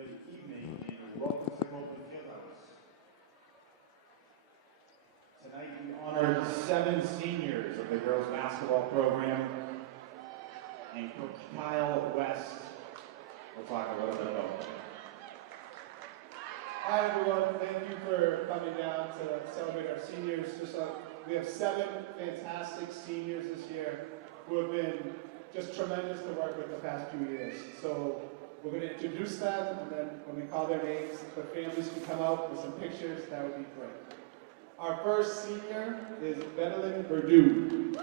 Good evening and welcome to Milton Fieldhouse. Tonight we honored 7 seniors of the girls basketball program, and Coach Kyle West will talk a little bit about it. Hi everyone, thank you for coming down to celebrate our seniors. We have 7 fantastic seniors this year who have been just tremendous to work with the past few years. So we're going to introduce them, and then when we call their names, the families can come out with some pictures. That would be great. Our first senior is Madeline Verdue.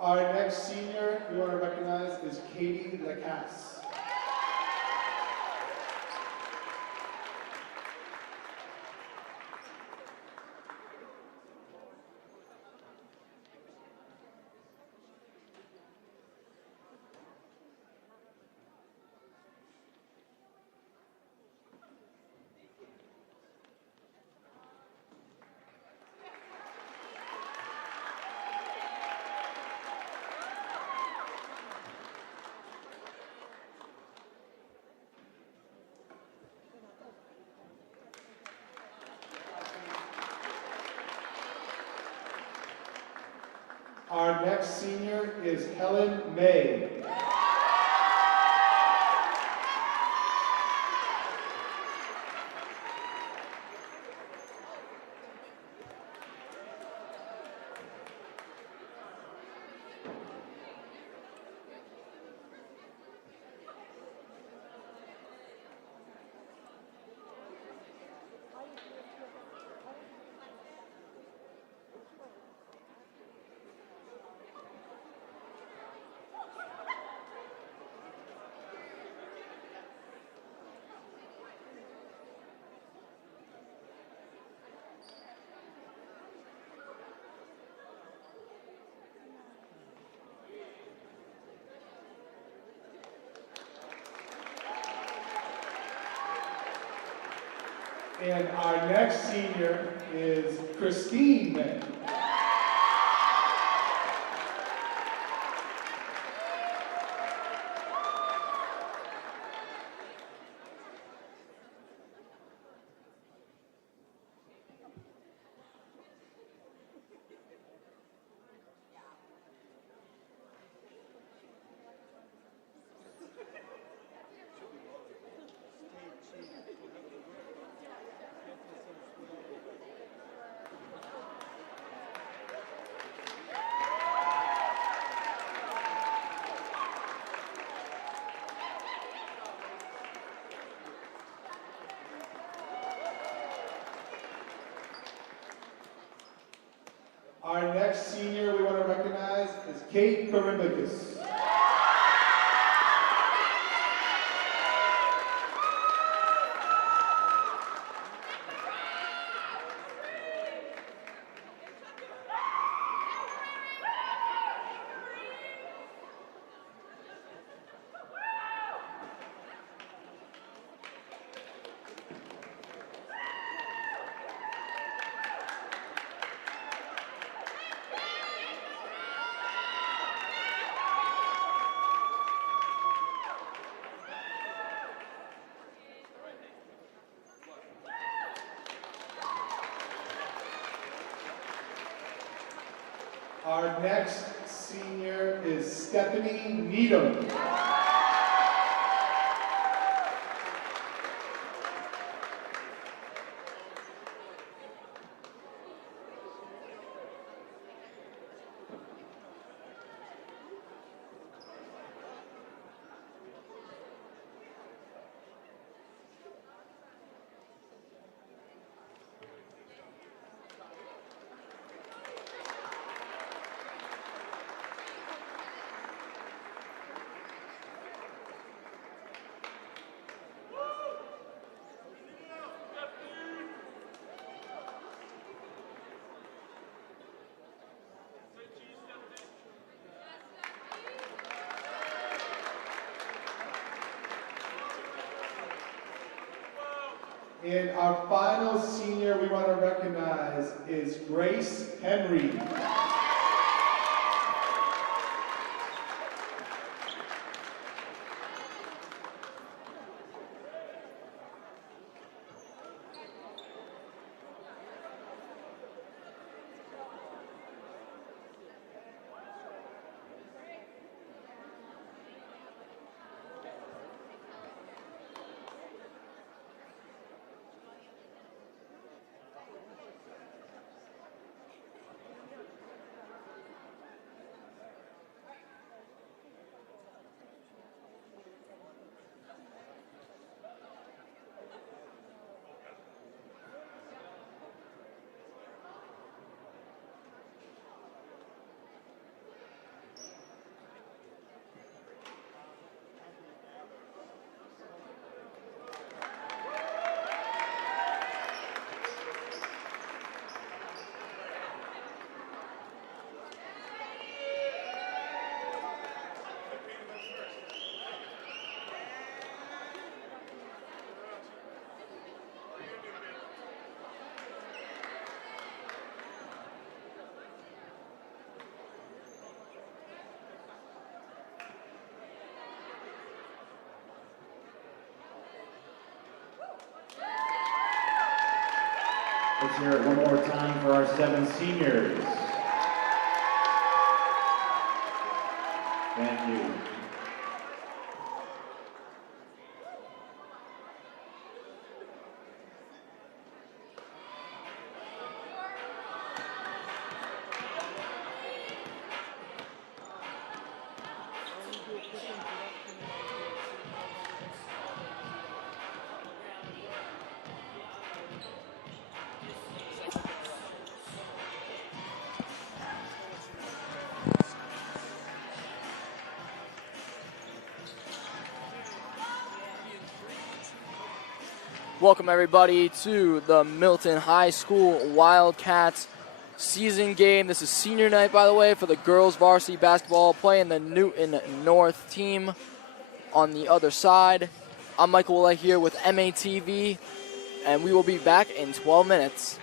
Our next senior we want to recognize is Katie Lacasse. Our next senior is Helen May. And our next senior is Christine May. Our next senior we want to recognize is Kate Karimbakis. Our next senior is Stephanie Needham. And our final senior we want to recognize is Grace Henry. Let's hear it one more time for our 7 seniors. Thank you. Welcome everybody to the Milton High School Wildcats season game. This is senior night, by the way, for the girls varsity basketball playing the Newton North team on the other side. I'm Michael Willett here with MATV, and we will be back in 12 minutes.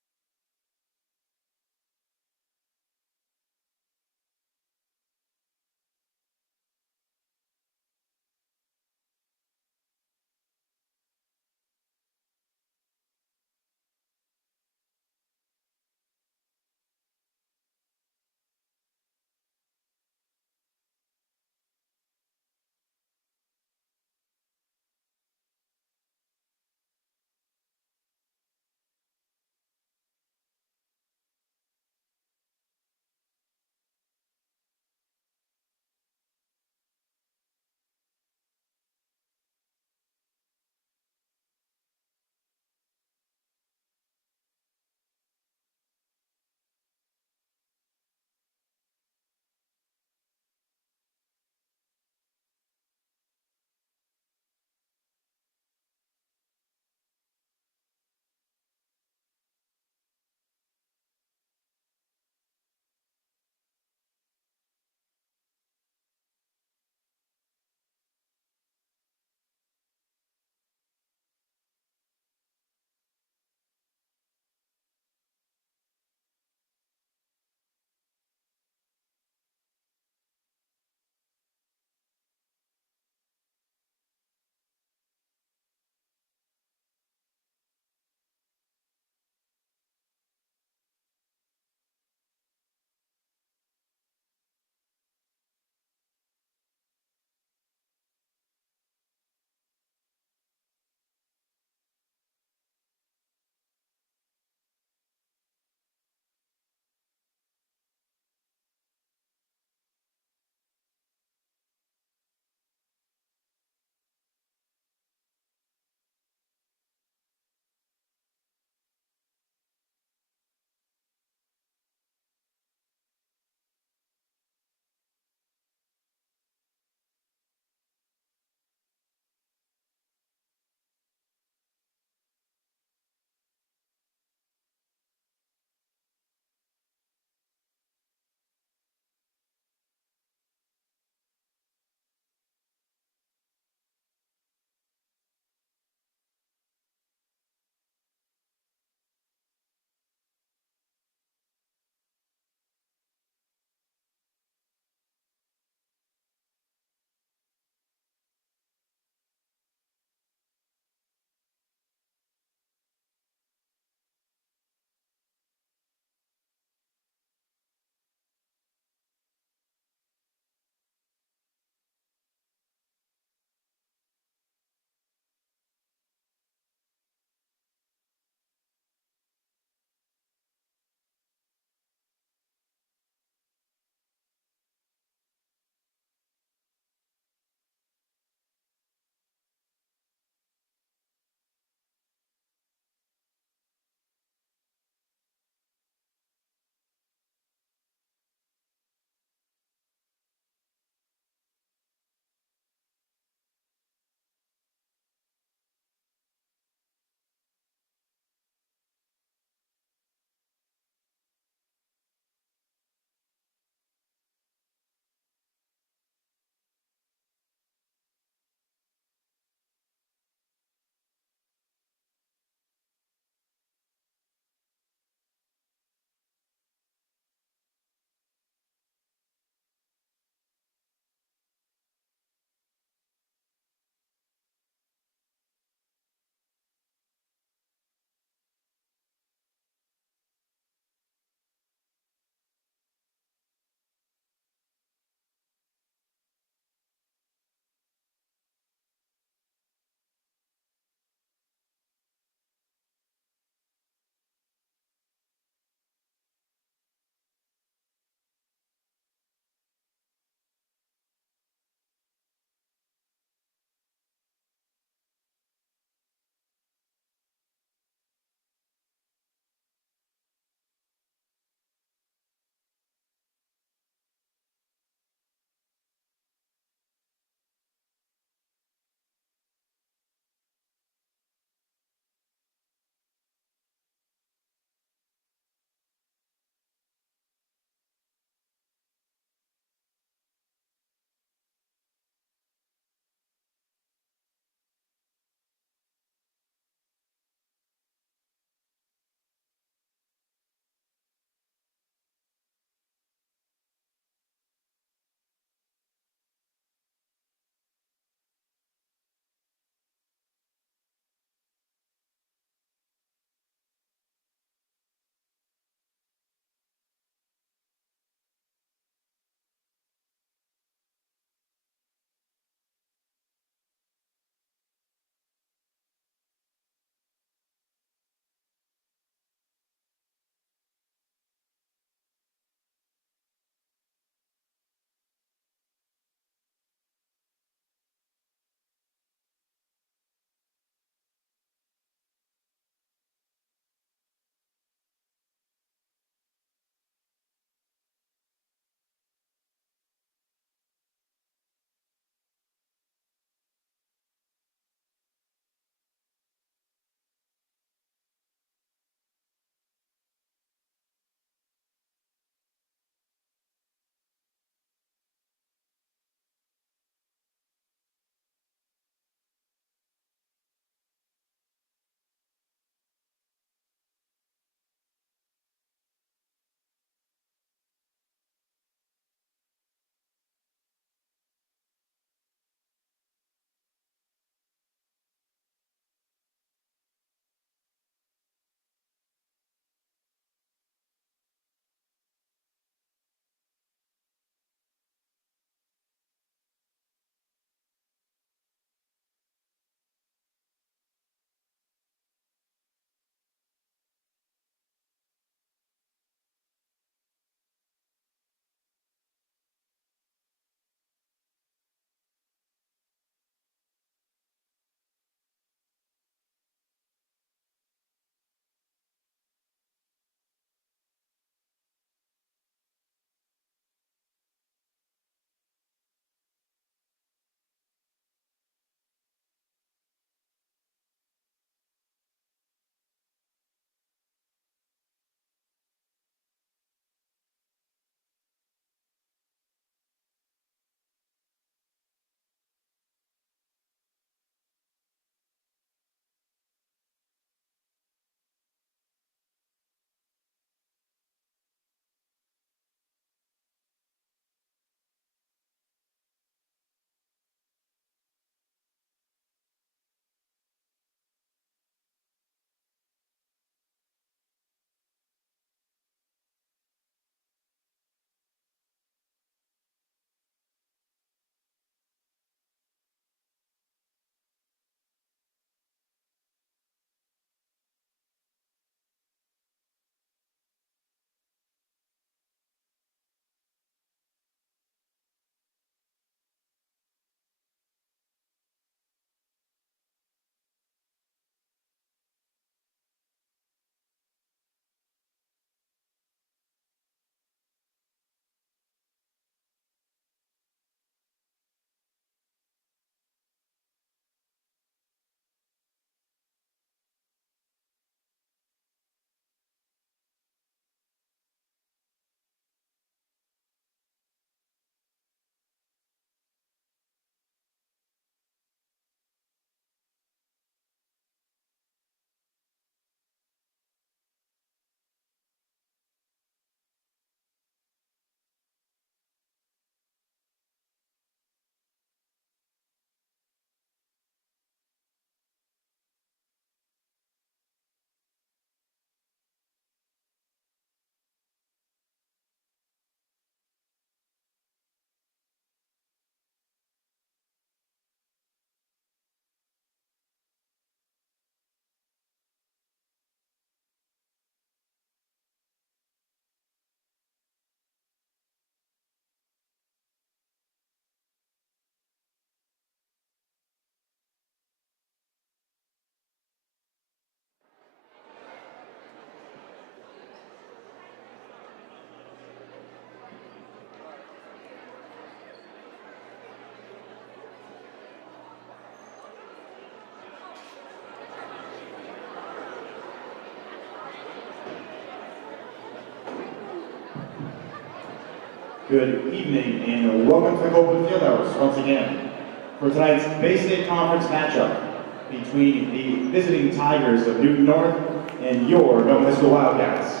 Good evening and welcome to the Copeland Fieldhouse once again for tonight's Bay State Conference matchup between the visiting Tigers of Newton North and your Milton High School Wildcats.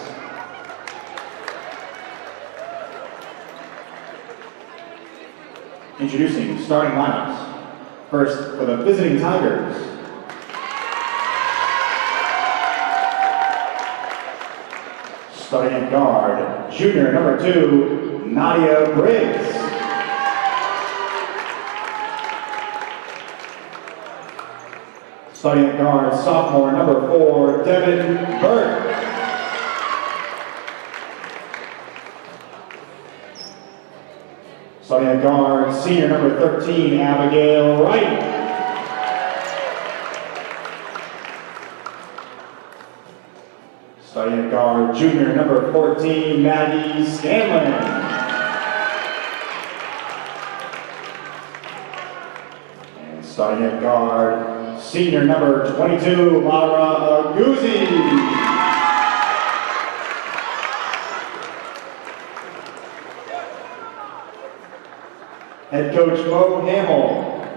Introducing starting lineups. First, for the visiting Tigers. Starting at guard, junior number 2, Nadia Briggs. Starting at guard, sophomore number 4, Devin Burke. Starting at guard, senior number 13, Abigail Wright. Starting at guard, junior number 14, Maggie Scanlon. And starting at guard, senior number 22, Laura Aguzzi. Head coach Mo Hamill.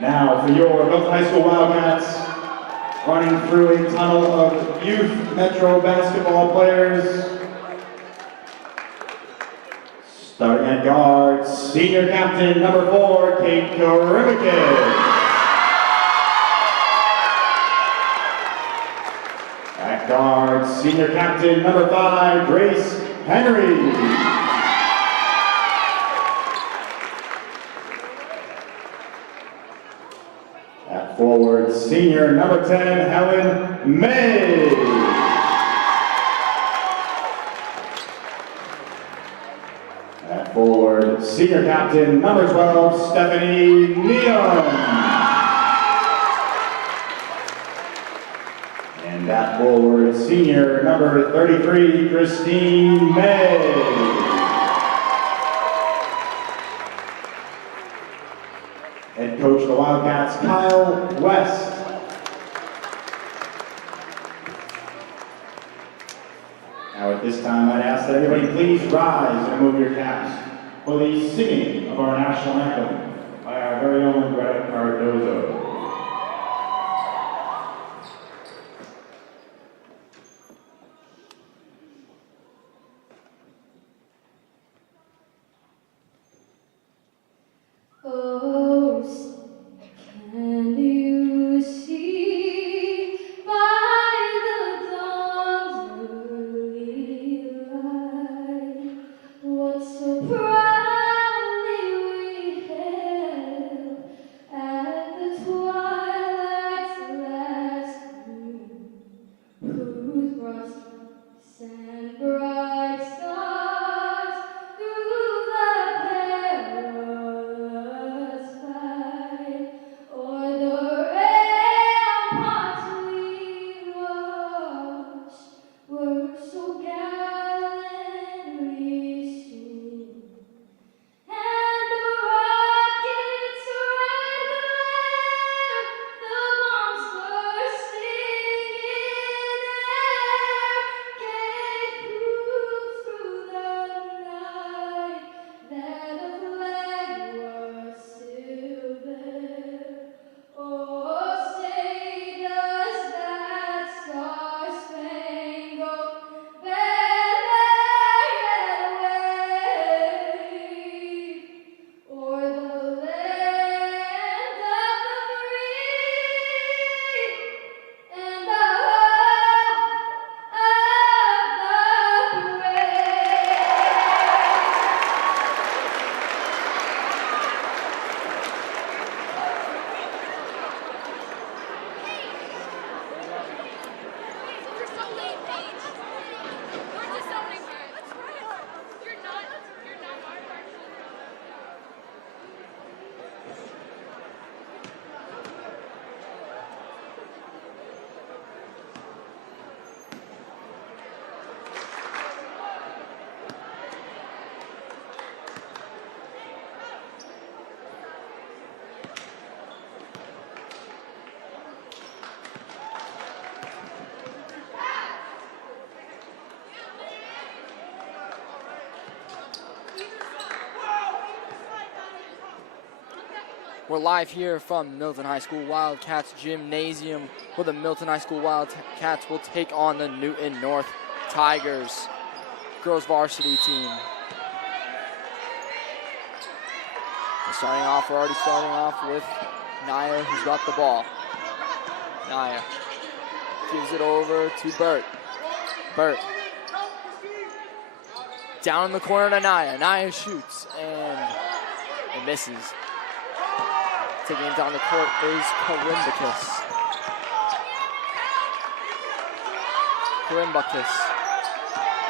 Now for your Milton High School Wildcats, running through a tunnel of youth Metro basketball players. Starting at guard, senior captain number 4, Kate Karimikis. At guard, senior captain number 5, Grace Henry. At forward, senior number 10, Helen May. At forward, senior captain number 12, Stephanie Neon. And at forward, senior number 33, Christine May. Head coach of the Wildcats, Kyle West. Now at this time, I'd ask that everybody please rise and remove your caps for the singing of our national anthem by our very own Greta Cardozo. Proudly we hail at the We're live here from Milton High School Wildcats Gymnasium, where the Milton High School Wildcats will take on the Newton North Tigers, girls varsity team. We're already starting off with Naya, who's got the ball. Naya gives it over to Burt. Burt. Down in the corner to Naya. Naya shoots and it misses. Taking it down the court is Karimbakis. Karimbakis.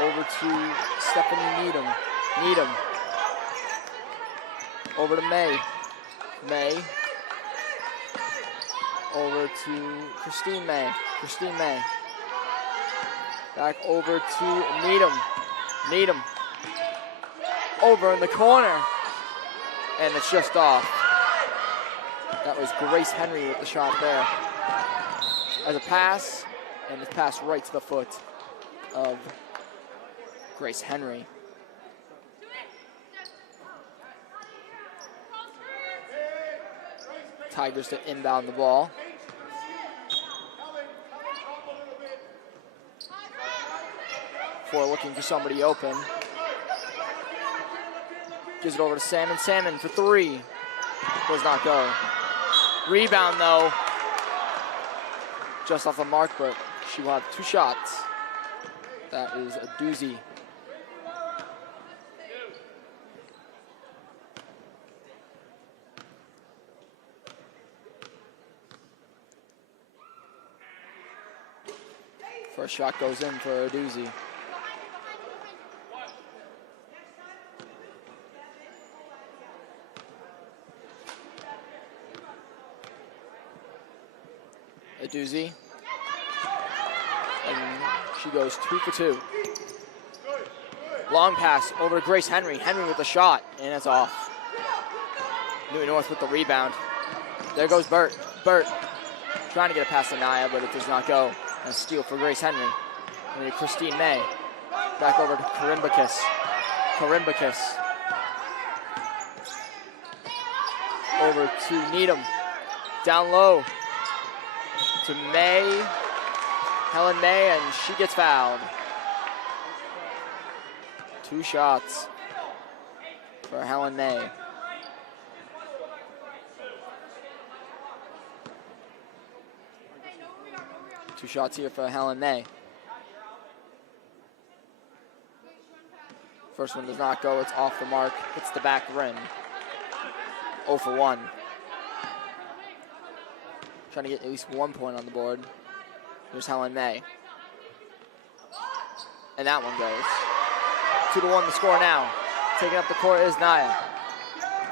Over to Stephanie Needham. Needham. Over to May. May. Over to Christine May. Christine May. Back over to Needham. Needham. Over in the corner. And it's just off. That was Grace Henry with the shot there. As a pass, and it's passed right to the foot of Grace Henry. Tigers to inbound the ball. For looking for somebody open. Gives it over to Salmon. Salmon for three. Does not go. Rebound though. Just off the mark, but she will have two shots. That is a doozy. First shot goes in for a doozy. A doozy. And she goes 2 for 2. Long pass over to Grace Henry. Henry with the shot, and it's off. Newton North with the rebound. There goes Burt. Burt trying to get a pass to Naya, but it does not go. And a steal for Grace Henry. And Christine May. Back over to Karimbakis. Karimbakis. Over to Needham. Down low to May. Helen May, and she gets fouled. 2 shots for Helen May. Two shots here for Helen May. First one does not go, it's off the mark, hits the back rim. 0 for 1. Trying to get at least 1 point on the board. Here's Helen May. And that one goes. 2-1 the score now. Taking up the court is Naya.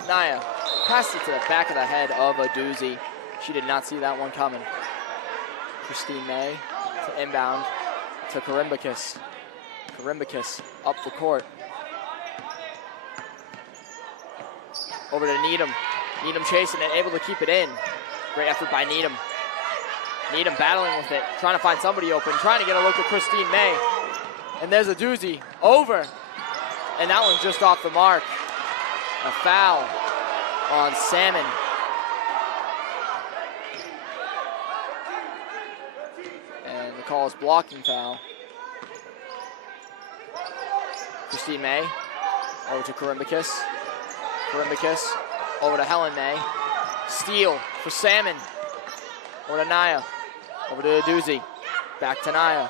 Naya passed it to the back of the head of a doozy. She did not see that one coming. Christine May to inbound to Karimbakis. Karimbakis up the court. Over to Needham. Needham chasing it, able to keep it in. Great effort by Needham. Needham battling with it, trying to find somebody open, trying to get a look at Christine May. And there's a doozy. Over. And that one's just off the mark. A foul on Salmon. And the call is blocking foul. Christine May over to Karimbakis. Karimbakis over to Helen May. Steal for Salmon. Over to Naya. Over to Doozy. Back to Naya.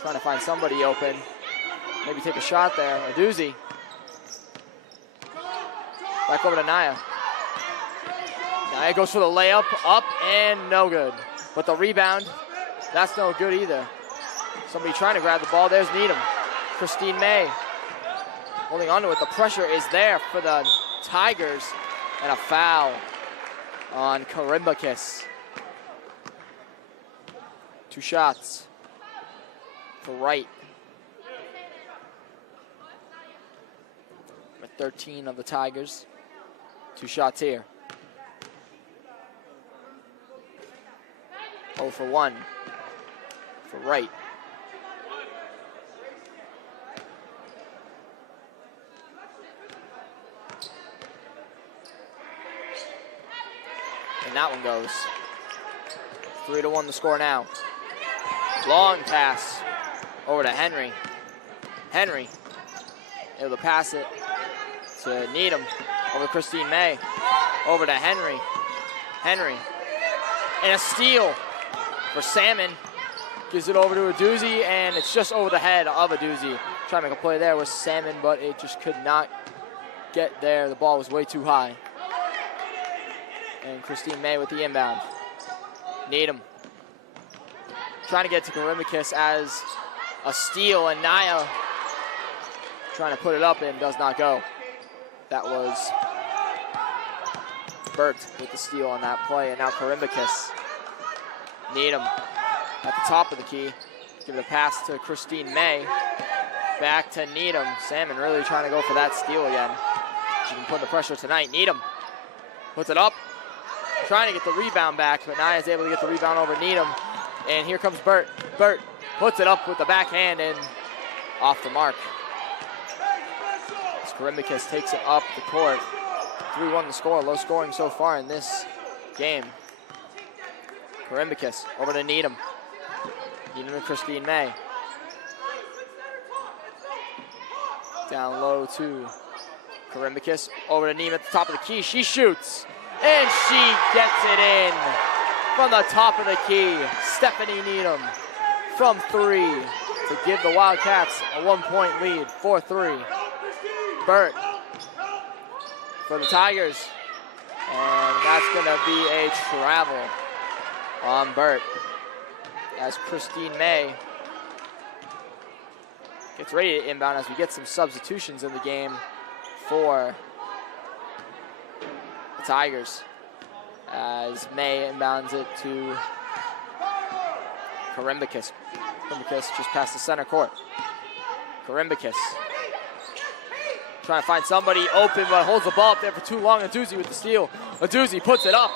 Trying to find somebody open. Maybe take a shot there. A doozy. Back over to Naya. Naya goes for the layup. Up and no good. But the rebound, that's no good either. Somebody trying to grab the ball. There's Needham. Christine May holding on to it. The pressure is there for the Tigers. And a foul on Karimbakis. 2 shots for Wright. With 13 of the Tigers. 2 shots here. 0 for 1 for Wright. that one goes. 3-1 the score now. Long pass over to Henry. Henry able to pass it to Needham. Over to Christine May. Over to Henry. Henry. And a steal for Salmon. Gives it over to Aduzzi, and it's just over the head of Aduzzi. Trying to make a play there with Salmon, but it just could not get there. The ball was way too high. And Christine May with the inbound. Needham trying to get to Karimakis as a steal, and Naya trying to put it up and does not go. That was Burt with the steal on that play, and now Karimakis. Needham at the top of the key. Give it a pass to Christine May. Back to Needham. Salmon really trying to go for that steal again. She can put the pressure tonight. Needham puts it up. Trying to get the rebound back, but Naya is able to get the rebound over Needham. And here comes Burt. Burt puts it up with the backhand and off the mark. Karimakis takes it up the court. 3-1 the score. Low scoring so far in this game. Karimakis over to Needham. Needham to Christine May. Down low to Karimakis. Over to Needham at the top of the key. She shoots. And she gets it in from the top of the key. Stephanie Needham from 3 to give the Wildcats a 1-point lead, 4-3. Burt for the Tigers. And that's going to be a travel on Burt as Christine May gets ready to inbound as we get some substitutions in the game for the Tigers. As May inbounds it to Karimakis. Karimakis just past the center court. Karimakis trying to find somebody open, but holds the ball up there for too long. Aduzzi with the steal. Aduzzi puts it up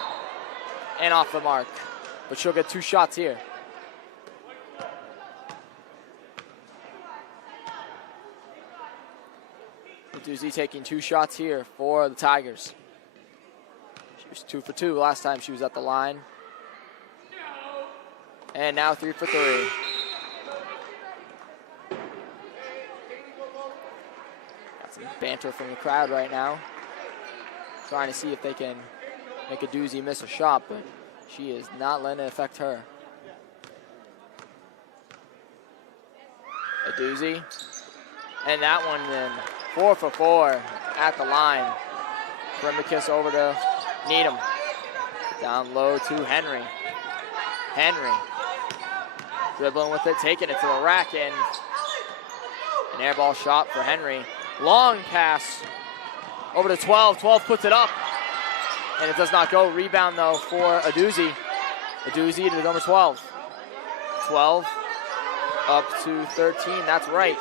and off the mark, but she'll get 2 shots here. Aduzzi taking 2 shots here for the Tigers. She was 2 for 2 last time she was at the line. And now 3 for 3. Got some banter from the crowd right now. Trying to see if they can make Aduzzi miss a shot, but she is not letting it affect her. Aduzzi. And that one then 4 for 4 at the line. Karimakis over to Needham. Down low to Henry. Henry dribbling with it, taking it to the rack, and an air ball shot for Henry. Long pass over to 12. 12 puts it up, and it does not go. Rebound, though, for Aduzzi. Aduzzi to number 12. 12 up to 13. That's right.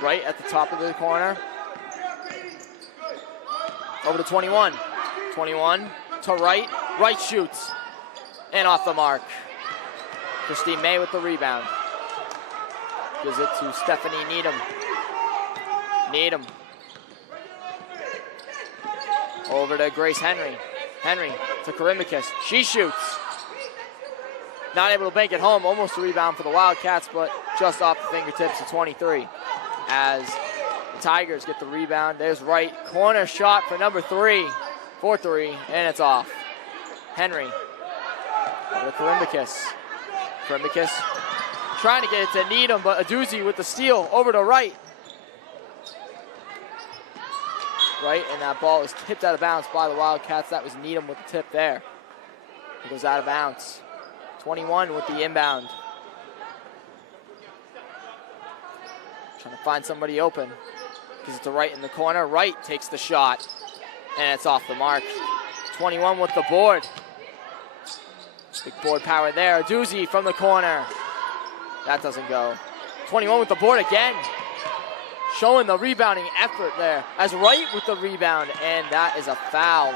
Right at the top of the corner. Over to 21. 21 to right. Right shoots. And off the mark. Christine May with the rebound. Gives it to Stephanie Needham. Needham. Over to Grace Henry. Henry to Karimakis. She shoots. Not able to bank it home. Almost a rebound for the Wildcats, but just off the fingertips of 23. As the Tigers get the rebound. There's right. Corner shot for number 3. 4-3, and it's off. Henry. Over to Karimakis. Karimakis trying to get it to Needham, but Aduzzi with the steal over to Wright. Wright, and that ball is tipped out of bounds by the Wildcats. That was Needham with the tip there. It goes out of bounds. 21 with the inbound. Trying to find somebody open. Gives it to Wright in the corner. Wright takes the shot, and it's off the mark. 21 with the board. Big board power there. Aduzzi from the corner. That doesn't go. 21 with the board again. Showing the rebounding effort there. As Wright with the rebound, and that is a foul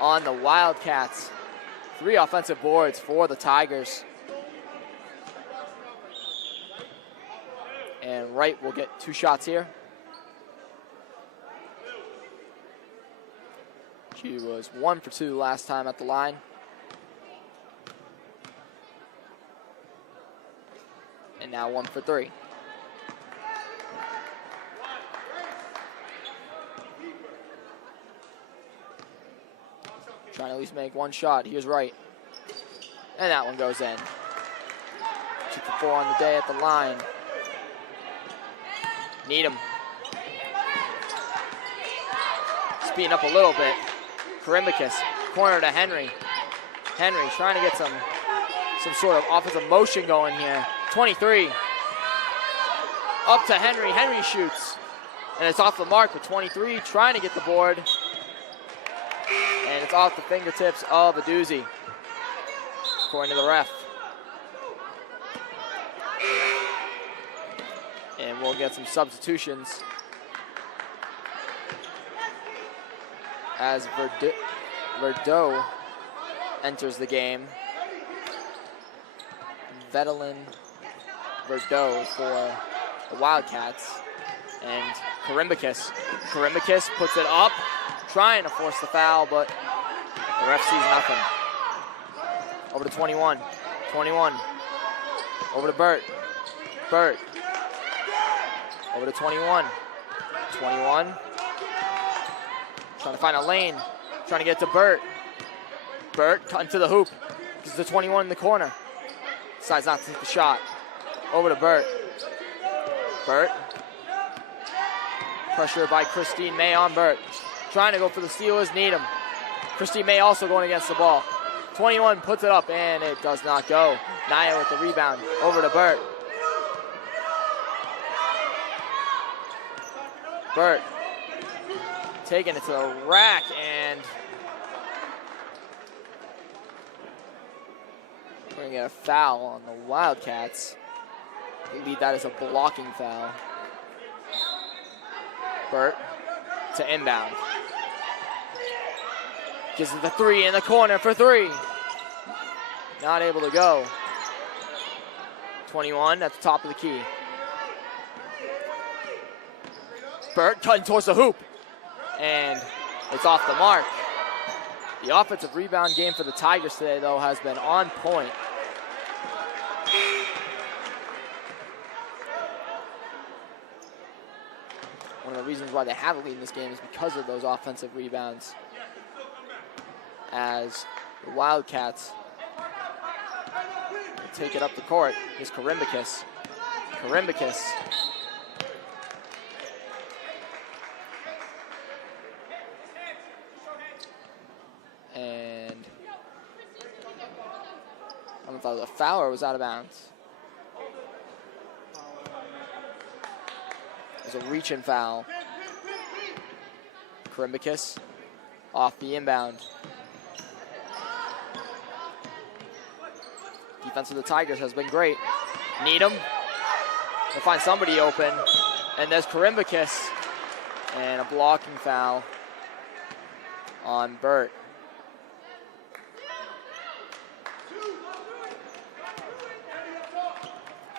on the Wildcats. 3 offensive boards for the Tigers. And Wright will get 2 shots here. She was 1 for 2 last time at the line. And now 1 for 3. Trying to at least make one shot. He was right. And that one goes in. 2 for 4 on the day at the line. Needham. Speeding up a little bit. Karimbakis, corner to Henry. Henry trying to get some sort of offensive motion going here. 23. Up to Henry. Henry shoots. And it's off the mark with 23, trying to get the board. And it's off the fingertips of a doozy, according to the ref. And we'll get some substitutions as Verdeaux enters the game. Veteran Verdeaux for the Wildcats. And Karimbakis. Karimbakis puts it up, trying to force the foul, but the ref sees nothing. Over to 21. 21. Over to Burt. Burt. Over to 21. 21. Trying to find a lane. Trying to get to Burt. Burt cutting to the hoop. This is the 21 in the corner. Decides not to take the shot. Over to Burt. Burt. Pressure by Christine May on Burt. Trying to go for the steal is Needham. Christine May also going against the ball. 21 puts it up and it does not go. Naya with the rebound. Over to Burt. Burt taking it to the rack and we're going to get a foul on the Wildcats. I believe that is a blocking foul. Burt to inbound. Gives it the 3 in the corner for 3. Not able to go. 21 at the top of the key. Burt cutting towards the hoop. And it's off the mark. The offensive rebound game for the Tigers today, though, has been on point. One of the reasons why they have a lead in this game is because of those offensive rebounds. As the Wildcats will take it up the court. Here's Karimbakis. Karimbakis. And I don't know if that was a foul or was out of bounds. It was a reach-in foul. Karimbakis off the inbound. Defense of the Tigers has been great. Needham. They find somebody open. And there's Karimbakis. And a blocking foul on Burt.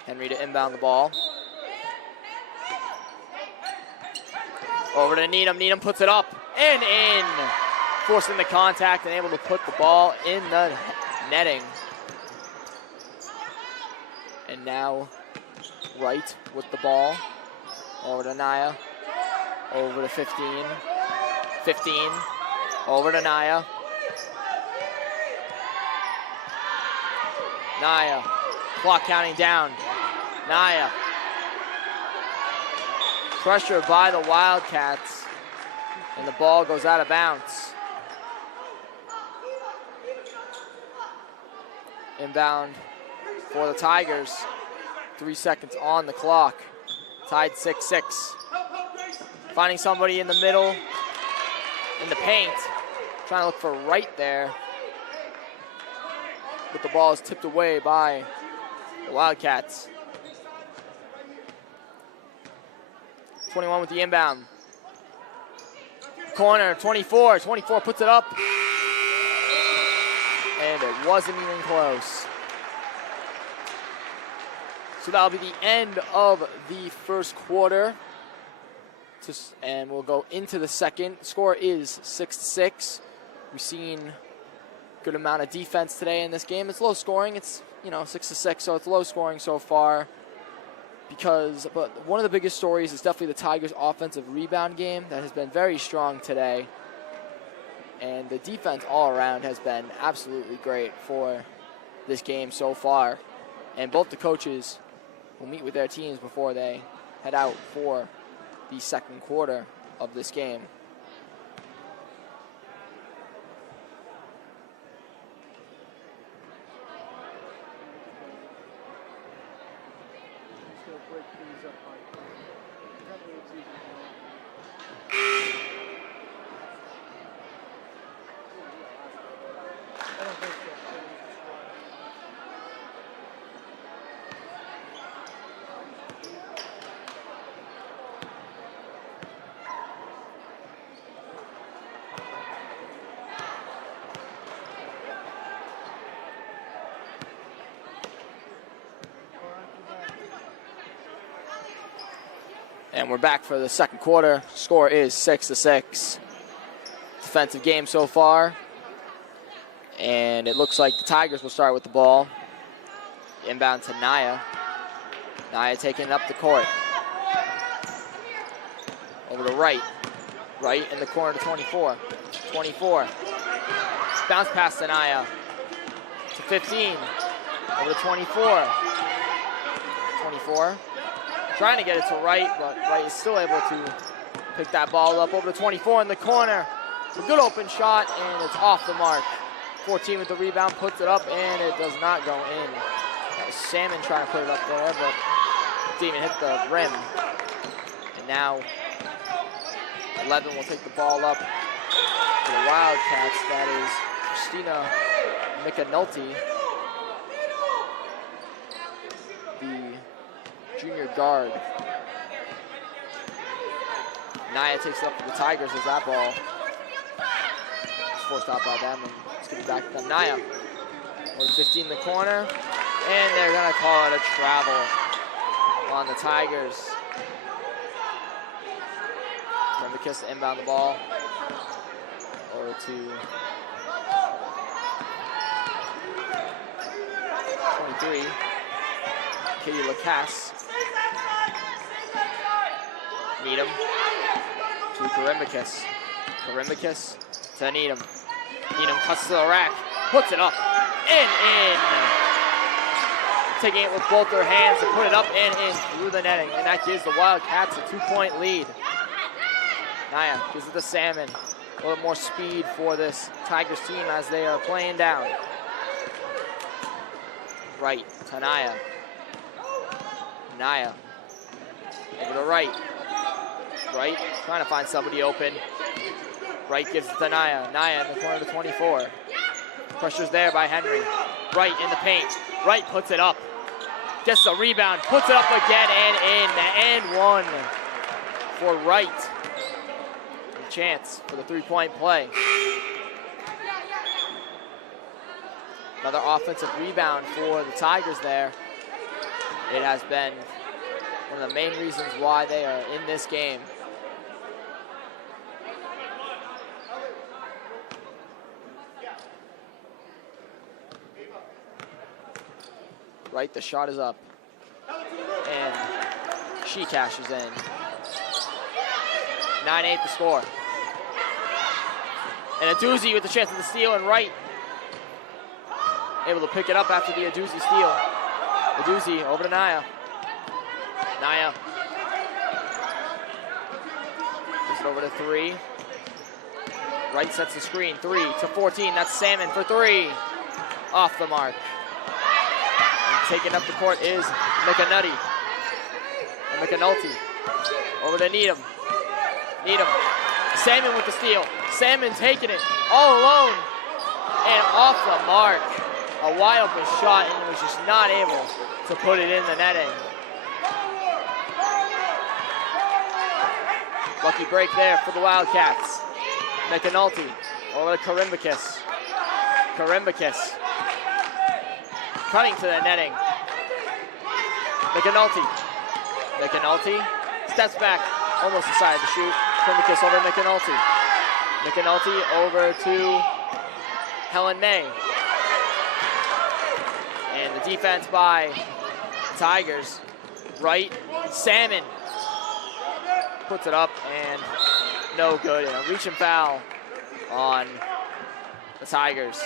Henry to inbound the ball. Over to Needham. Needham puts it up and in. Forcing the contact and able to put the ball in the netting. And now Wright with the ball. Over to Naya. Over to 15. 15. Over to Naya. Naya. Clock counting down. Naya. Pressure by the Wildcats. And the ball goes out of bounds. Inbound for the Tigers. 3 seconds on the clock. Tied 6-6. Finding somebody in the middle, in the paint. Trying to look for Wright there. But the ball is tipped away by the Wildcats. 21 with the inbound. Corner, 24. 24 puts it up. And it wasn't even close. So that'll be the end of the first quarter. And we'll go into the second. Score is 6-6. We've seen good amount of defense today in this game. It's low scoring. It's 6-6, so it's low scoring so far. But one of the biggest stories is definitely the Tigers' offensive rebound game that has been very strong today. And the defense all around has been absolutely great for this game so far. And both the coaches will meet with their teams before they head out for the second quarter of this game. And we're back for the second quarter. Score is 6-6. Defensive game so far. And it looks like the Tigers will start with the ball. Inbound to Naya. Naya taking it up the court. Over to Wright. Wright in the corner to 24. 24. Bounce pass to Naya. To 15. Over to 24. 24. Trying to get it to Wright, but Wright is still able to pick that ball up. Over to 24 in the corner. A good open shot, and it's off the mark. 14 with the rebound, puts it up, and it does not go in. That was Salmon trying to put it up there, but didn't even hit the rim. And now 11 will take the ball up for the Wildcats. That is Christina McAnulty, the junior guard. Naya takes it up for the Tigers as that ball is forced out by them. And it's going to be back to them. Naya with 15 in the corner. And they're going to call it a travel on the Tigers. Remember Kiss to inbound the ball. Over to 23. Katie Lacasse. Needham to Karimbakis. Karimbakis to Needham. Needham cuts to the rack, puts it up and in. Taking it with both their hands to put it up and in through the netting. And that gives the Wildcats a 2-point lead. Naya gives it to Salmon. A little more speed for this Tigers team as they are playing down. Right to Naya. Naya over to Wright. Wright trying to find somebody open. Wright gives it to Naya. Naya in the corner to 24. Pressure's there by Henry. Wright in the paint. Wright puts it up. Gets the rebound. Puts it up again and in. And one for Wright. A chance for the three-point play. Another offensive rebound for the Tigers there. It has been one of the main reasons why they are in this game. Right, the shot is up. And she cashes in. 9-8 the score. And Aduzzi with the chance of the steal, and Wright able to pick it up after the Aduzzi steal. Aduzzi over to Naya. Naya. Gives it over to 3. Wright sets the screen. 3 to 14. That's Salmon for 3. Off the mark. And taking up the court is McAnulty. And McAnulty over to Needham. Needham. Salmon with the steal. Salmon taking it all alone. And off the mark. A wide open shot, and was just not able to put it in the netting. Lucky break there for the Wildcats. McAnulty over to Karimbakis. Karimbakis cutting to the netting. McAnulty. McAnulty steps back, almost decided to shoot. Karimbakis over to McAnulty. McAnulty over to Helen May. And the defense by Tigers. Right, Salmon puts it up and no good. And a reach and foul on the Tigers.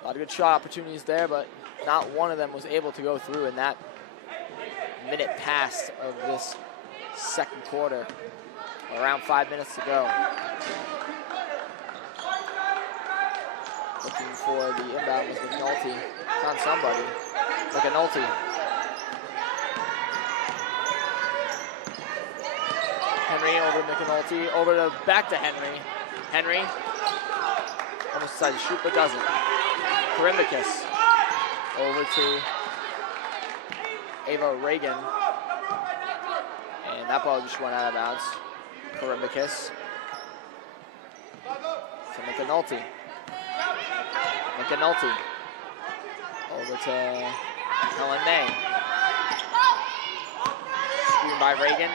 A lot of good shot opportunities there, but not one of them was able to go through in that minute past of this second quarter. Around 5 minutes to go. Looking for the inbound was McNulty. Found somebody. McNulty. Henry over McNulty. Over to back to Henry. Henry almost decided to shoot but doesn't. Karimbakis over to Ava Reagan. And that ball just went out of bounds. Karimbakis to McNulty. McNulty over to Helen May. Screened by Reagan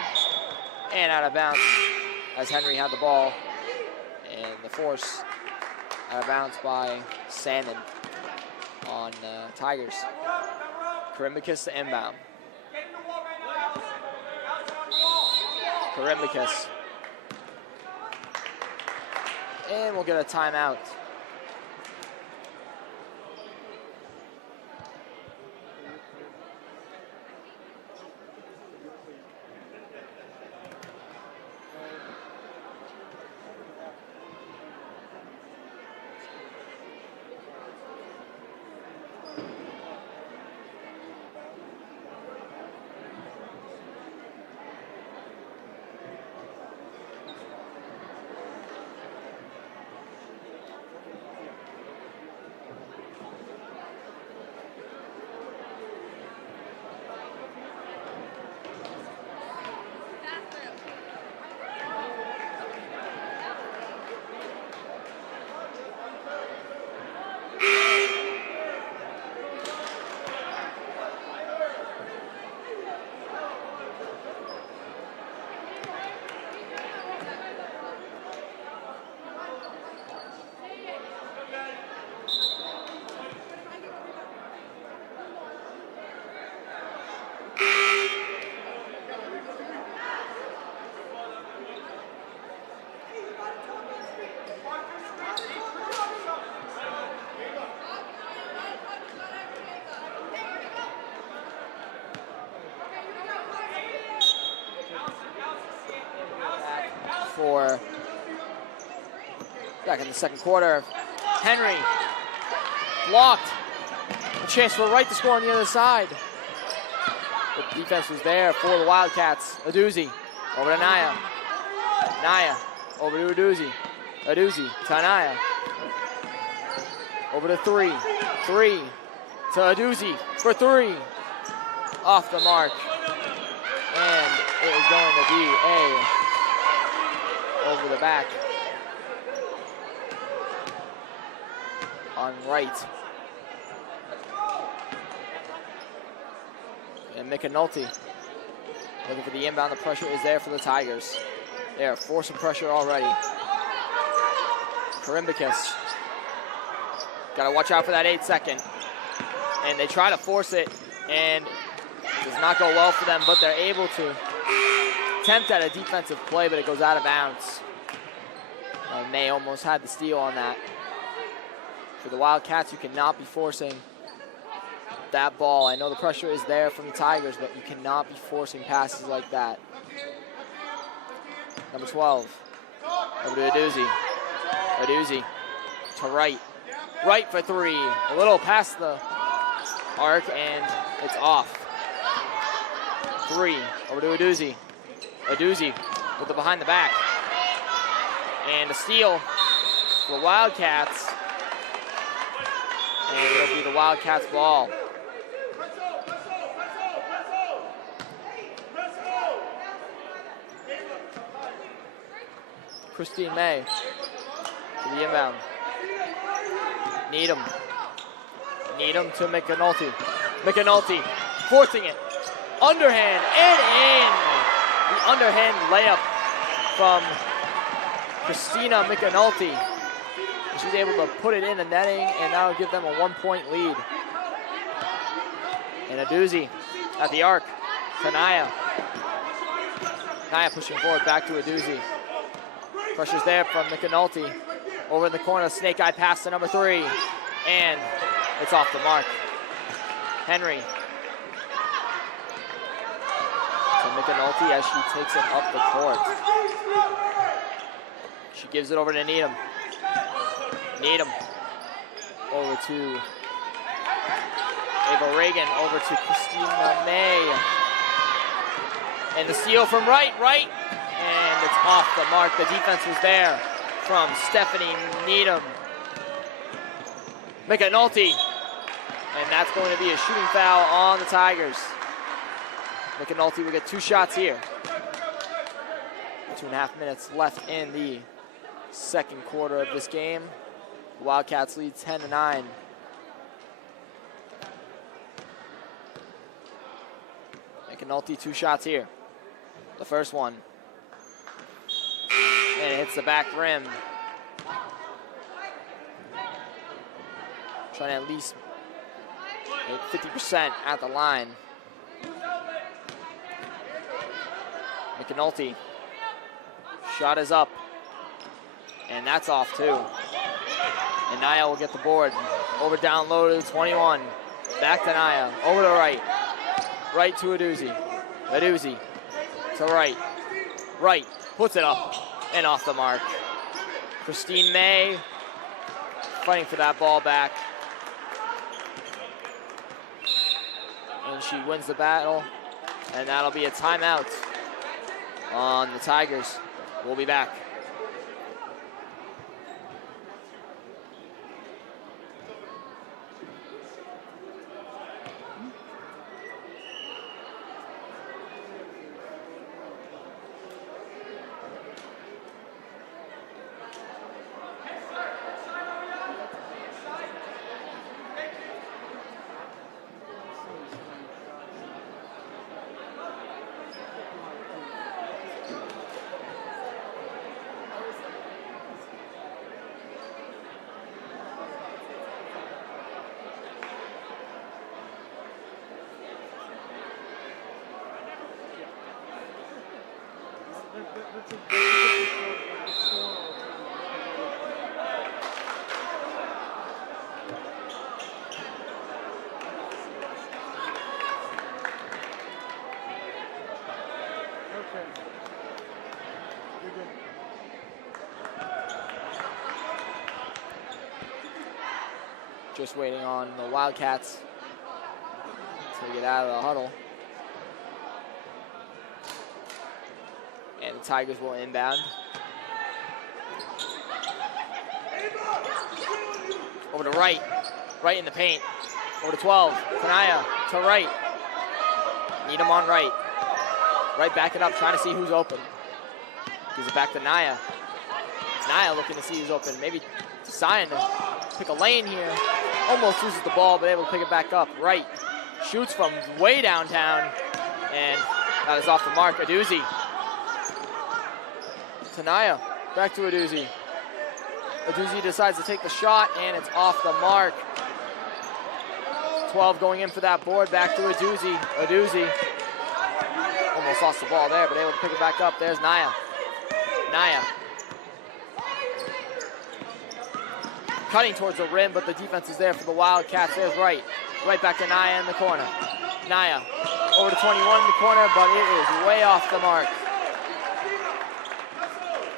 and out of bounds as Henry had the ball. And the force out of bounds by Salmon on Tigers. Karimbakis to inbound. Karimbakis. And we'll get a timeout. For back in the second quarter. Henry blocked. A chance for Wright to score on the other side. The defense was there for the Wildcats. Aduzzi over to Naya. Naya over to Aduzzi. Aduzzi to Naya. Over to three. Three to Aduzzi for three. Off the mark. And it is going to be a over the back on Wright. And McNulty looking for the inbound. The pressure is there for the Tigers. They are forcing pressure already. Karimbakis. Got to watch out for that 8-second. And they try to force it, and it does not go well for them, but they're able to attempt at a defensive play, but it goes out of bounds. May almost had the steal on that. For the Wildcats, you cannot be forcing that ball. I know the pressure is there from the Tigers, but you cannot be forcing passes like that. Number 12, over to Aduzzi. Aduzzi to Wright. Wright for three. A little past the arc, and it's off. Three, over to Aduzzi. Aduzzi with the behind the back. And a steal for the Wildcats. And it'll be the Wildcats' ball. Christine May to the inbound. Needham. Needham to McNulty. McNulty forcing it. Underhand and in. The underhand layup from Christina McAnulty. She's able to put it in the netting, and that'll give them a 1-point lead. And a doozy at the arc to Naya. Naya pushing forward, back to a doozy. Pressure's there from McAnulty. Over in the corner, snake eye pass to number 3. And it's off the mark. Henry. To McAnulty as she takes it up the court. She gives it over to Needham. Needham over to Ava Reagan, over to Christina May. And the steal from right, and it's off the mark. The defense was there from Stephanie Needham. McAnulty, and that's going to be a shooting foul on the Tigers. McAnulty will get 2 shots here. 2.5 minutes left in the second quarter of this game. The Wildcats lead 10-9. McAnulty, 2 shots here. The first one. And it hits the back rim. Trying to at least get 50% at the line. McAnulty. Shot is up. And that's off too. And Naya will get the board. Over down low to the 21. Back to Naya. Over to right. Right to Aduzzi. Aduzzi to right. Right. Puts it up. And off the mark. Christine May fighting for that ball back. And she wins the battle. And that'll be a timeout on the Tigers. We'll be back. Just waiting on the Wildcats to get out of the huddle. And the Tigers will inbound. Over to right. Right in the paint. Over to 12. Kanaya to right. Needham on right. Right, back it up, trying to see who's open. Gives it back to Naya. Naya looking to see who's open. Maybe deciding to pick a lane here. Almost loses the ball, but able to pick it back up. Right. Shoots from way downtown. And that is off the mark. Aduzzi. Tanaya. Back to Aduzzi. Aduzzi decides to take the shot, and it's off the mark. 12 going in for that board. Back to Aduzzi. Aduzzi. Almost lost the ball there, but able to pick it back up. There's Naya. Naya. Cutting towards the rim, but the defense is there for the Wildcats. There's right. Right back to Naya in the corner. Naya over to 21 in the corner, but it is way off the mark.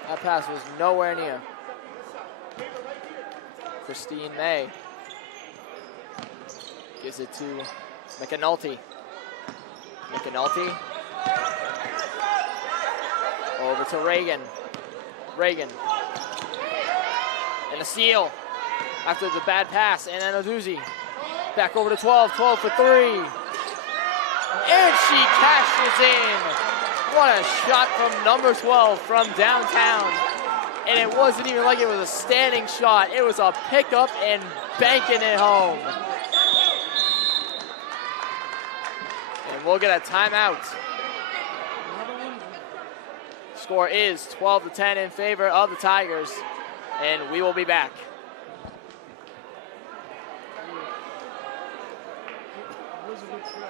That pass was nowhere near. Christine May gives it to McAnulty. McAnulty over to Reagan. Reagan. And a steal after the bad pass. And then Aduzzi back over to 12. 12 for 3. And she cashes in. What a shot from number 12 from downtown. And it wasn't even like it was a standing shot. It was a pickup and banking it home. And we'll get a timeout. score is 12-10 in favor of the Tigers, and we will be back. It was a good shot.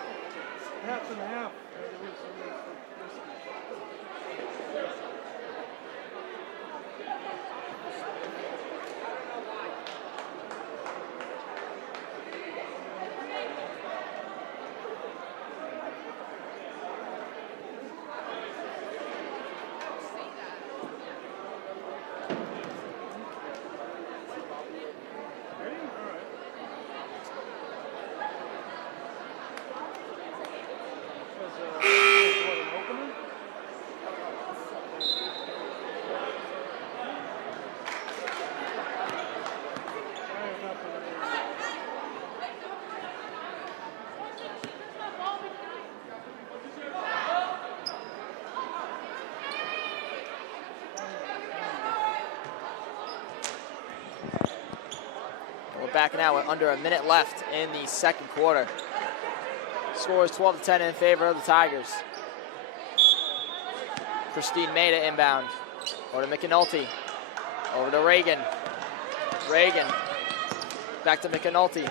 Half and a half. We're backing out with under a minute left in the second quarter. Score is 12-10 in favor of the Tigers. Christine Maida inbound. Over to McAnulty. Over to Reagan. Reagan. Back to McAnulty.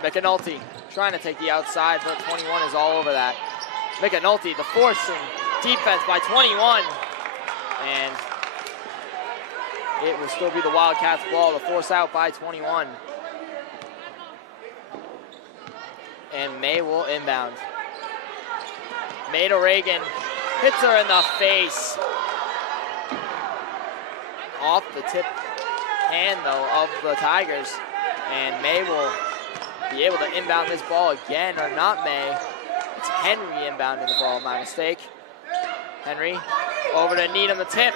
McAnulty trying to take the outside, but 21 is all over that. McAnulty, the forcing defense by 21. And it will still be the Wildcats' ball. The force out by 21. And May will inbound. May to Reagan. Hits her in the face. Off the tip hand, though, of the Tigers. And May will be able to inbound this ball again, or not May. It's Henry inbounding the ball, my mistake. Henry over to Needham, the tip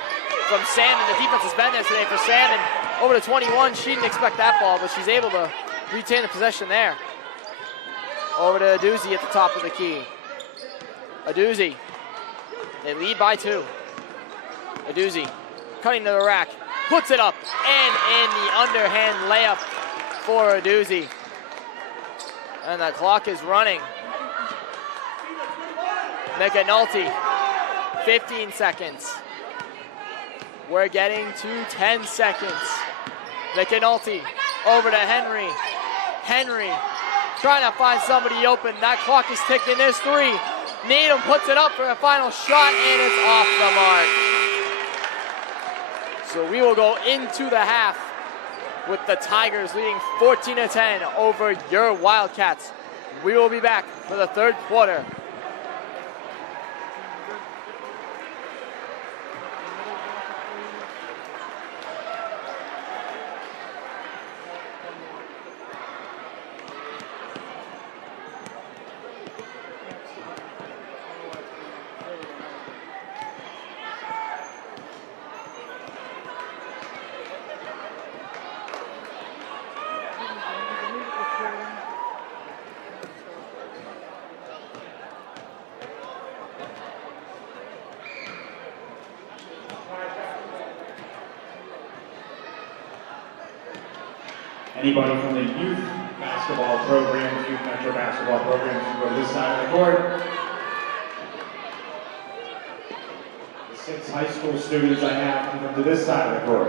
from Salmon. The defense has been there today for Salmon. Over to 21, she didn't expect that ball, but she's able to retain the possession there. Over to Aduzzi at the top of the key. Aduzzi, they lead by 2. Aduzzi cutting to the rack, puts it up, and in the underhand layup for Aduzzi. And the clock is running. McAnulty, 15 seconds. We're getting to 10 seconds. McAnulty over to Henry. Henry trying to find somebody open. That clock is ticking. There's 3. Needham puts it up for a final shot, and it's off the mark. So we will go into the half with the Tigers leading 14-10 over your Wildcats. We will be back for the third quarter. Anybody from the youth basketball programs, youth metro basketball programs, can go to this side of the court. The 6 high school students I have can come to this side of the court.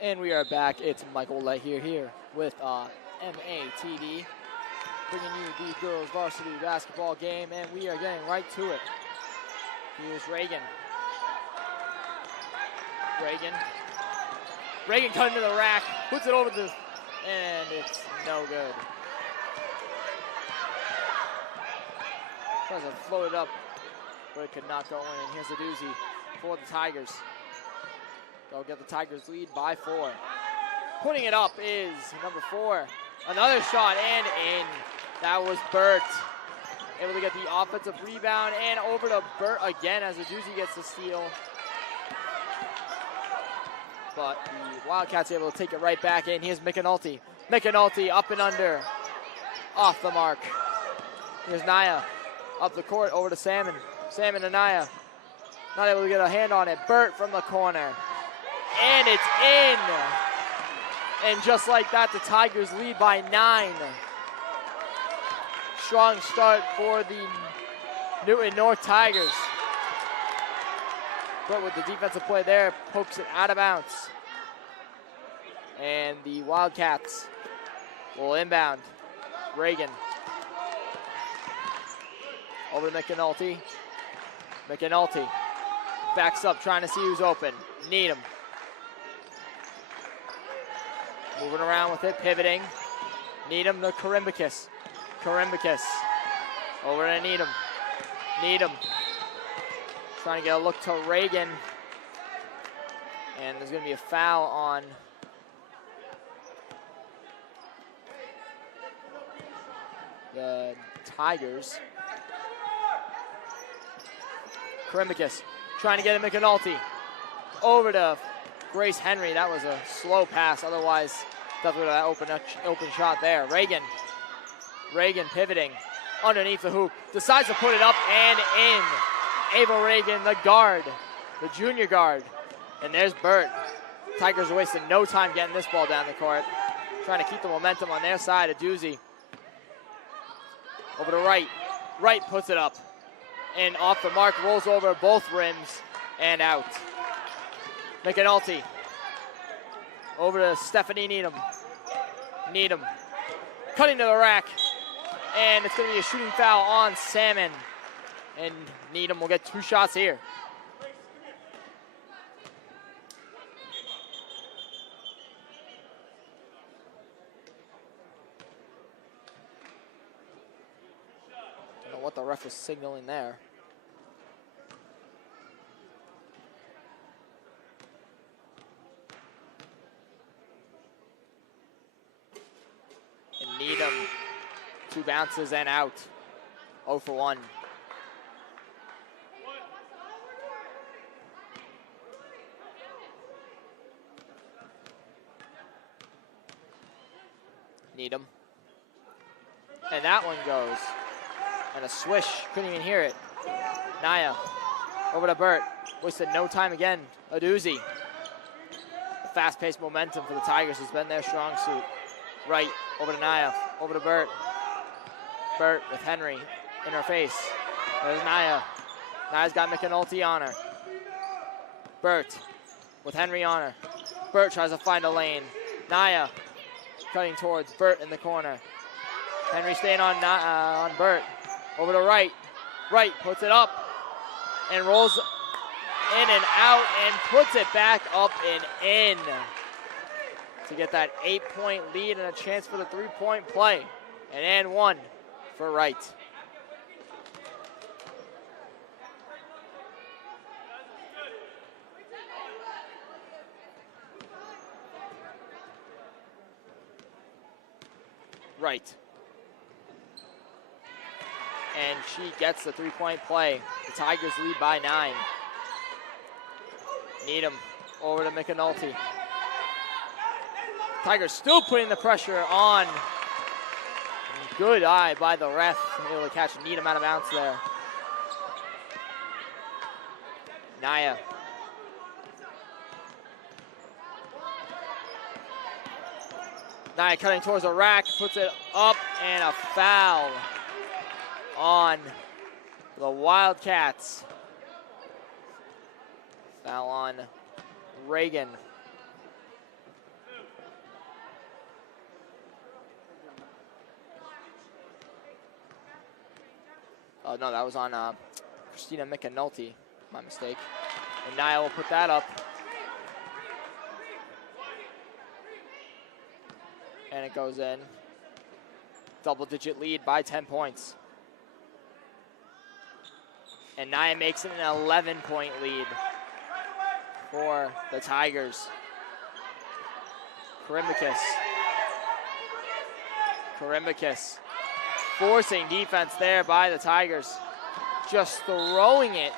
And we are back. It's Michael Lehier here with MATV, bringing you the girls varsity basketball game, and we are getting right to it. Here's Reagan. Reagan cutting to the rack, puts it over the, and it's no good. Tries to float it up, but it could not go in. And here's a doozy for the Tigers. They'll get the Tigers lead by 4. Putting it up is number 4. Another shot and in. That was Burt. Able to get the offensive rebound and over to Burt again as Aduzzi gets the steal. But the Wildcats able to take it right back in. Here's McAnulty. McAnulty up and under. Off the mark. Here's Naya. Up the court over to Salmon. Salmon to Naya. Not able to get a hand on it. Burt from the corner. And it's in. And just like that, the Tigers lead by 9. Strong start for the Newton North Tigers. But with the defensive play there, pokes it out of bounds. And the Wildcats will inbound. Reagan. Over to McAnulty. McAnulty backs up, trying to see who's open. Needham. Moving around with it, pivoting. Needham to Karimbakis. Karimbakis. Over to Needham. Needham. Trying to get a look to Reagan. And there's going to be a foul on the Tigers. Karimbakis trying to get a McAnulty. Over to Grace Henry. That was a slow pass. Otherwise, definitely that open shot there. Reagan pivoting underneath the hoop. Decides to put it up and in. Ava Reagan, the guard, the junior guard. And there's Burt. Tigers are wasting no time getting this ball down the court. Trying to keep the momentum on their side. Aduzzi. Over to Wright. Wright puts it up. And off the mark, rolls over both rims and out. McAnulty. Over to Stephanie Needham. Needham. Cutting to the rack. And it's going to be a shooting foul on Salmon. And Needham will get 2 shots here. Don't know what the ref was signaling there. And Needham, 2 bounces and out. 0 for 1. Needham. And that one goes. And a swish. Couldn't even hear it. Naya. Over to Burt. Wasted no time again. Aduzzi. Fast-paced momentum for the Tigers has been their strong suit. Right. Over to Naya. Over to Burt. Burt with Henry in her face. There's Naya. Naya's got McAnulty on her. Burt with Henry on her. Burt tries to find a lane. Naya cutting towards Burt in the corner. Henry staying on Burt. Over to Wright. Wright puts it up and rolls in and out and puts it back up and in to get that 8-point lead and a chance for the 3-point play. And 1 for Wright. Right. And she gets the 3-point play. The Tigers lead by 9. Needham over to McAnulty. Tigers still putting the pressure on. Good eye by the ref. Able to catch Needham out of bounds there. Naya. Naya cutting towards the rack, puts it up, and a foul on the Wildcats. Foul on Reagan. No, that was on Christina McAnulty. My mistake. And Nia will put that up. And it goes in. Double-digit lead by 10 points. And Nia makes it an 11-point lead for the Tigers. Karimbakis forcing defense there by the Tigers. Just throwing it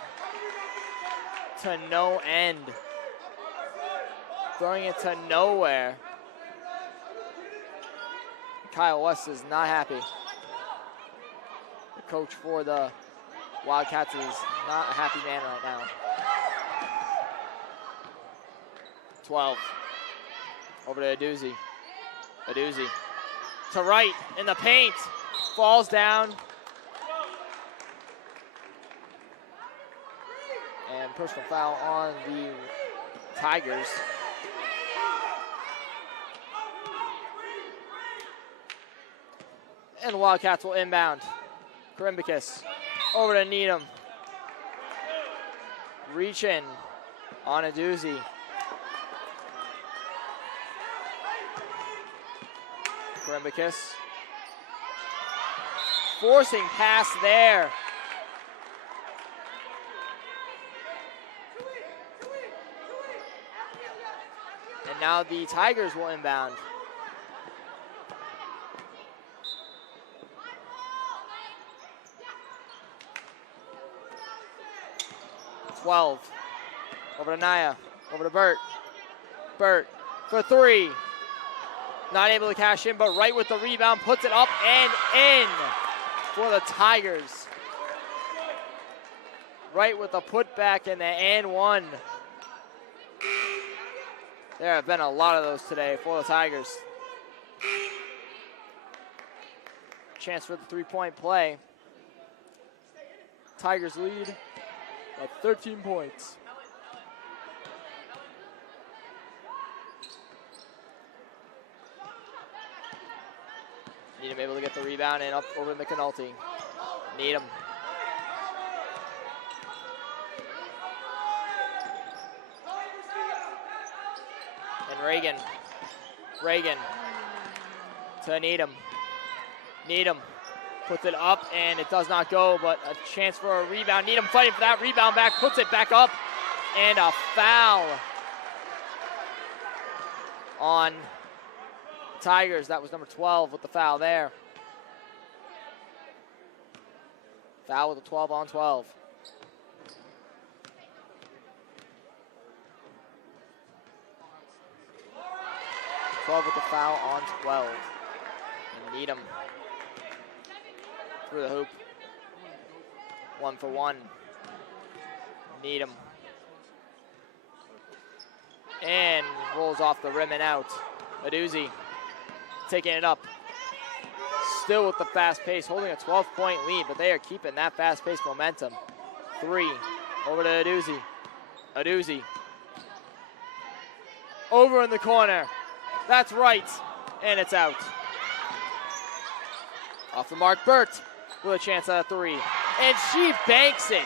to no end. Throwing it to nowhere. Kyle West is not happy. The coach for the Wildcats is not a happy man right now. 12. Over to Aduzzi. Aduzzi to right in the paint. Falls down. And personal foul on the Tigers. And the Wildcats will inbound. Karimbakis over to Needham. Reach in on Aduzzi. Karimbakis forcing pass there. And now the Tigers will inbound. Over to Nia, over to Burt. Burt for three. Not able to cash in, but right with the rebound, puts it up and in for the Tigers. Right with the putback and the and one. There have been a lot of those today for the Tigers. Chance for the three-point play. Tigers lead at 13 points. Needham able to get the rebound and up over McAnulty. Needham. And Reagan. Reagan to Needham. Needham puts it up and it does not go, but a chance for a rebound. Needham fighting for that rebound back, puts it back up, and a foul on Tigers. That was number 12 with the foul there. Foul with a 12 on 12. With the foul on 12. And Needham through the hoop. 1 for 1. Needham. And rolls off the rim and out. Aduzzi taking it up. Still with the fast pace, holding a 12-point lead, but they are keeping that fast-paced momentum. 3. Over to Aduzzi. Aduzzi. Over in the corner. That's right, and it's out. Off the mark, Burt with a chance at a 3. And she banks it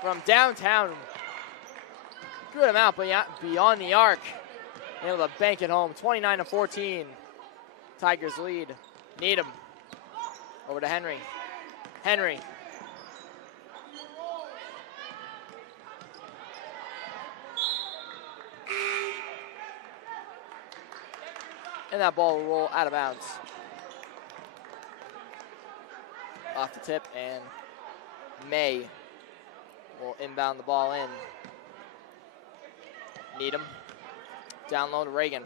from downtown. Good amount beyond the arc. Able to bank it home, 29-14. Tigers lead. Needham over to Henry. Henry. And that ball will roll out of bounds. Off the tip, and May will inbound the ball in. Needham. Down low to Reagan.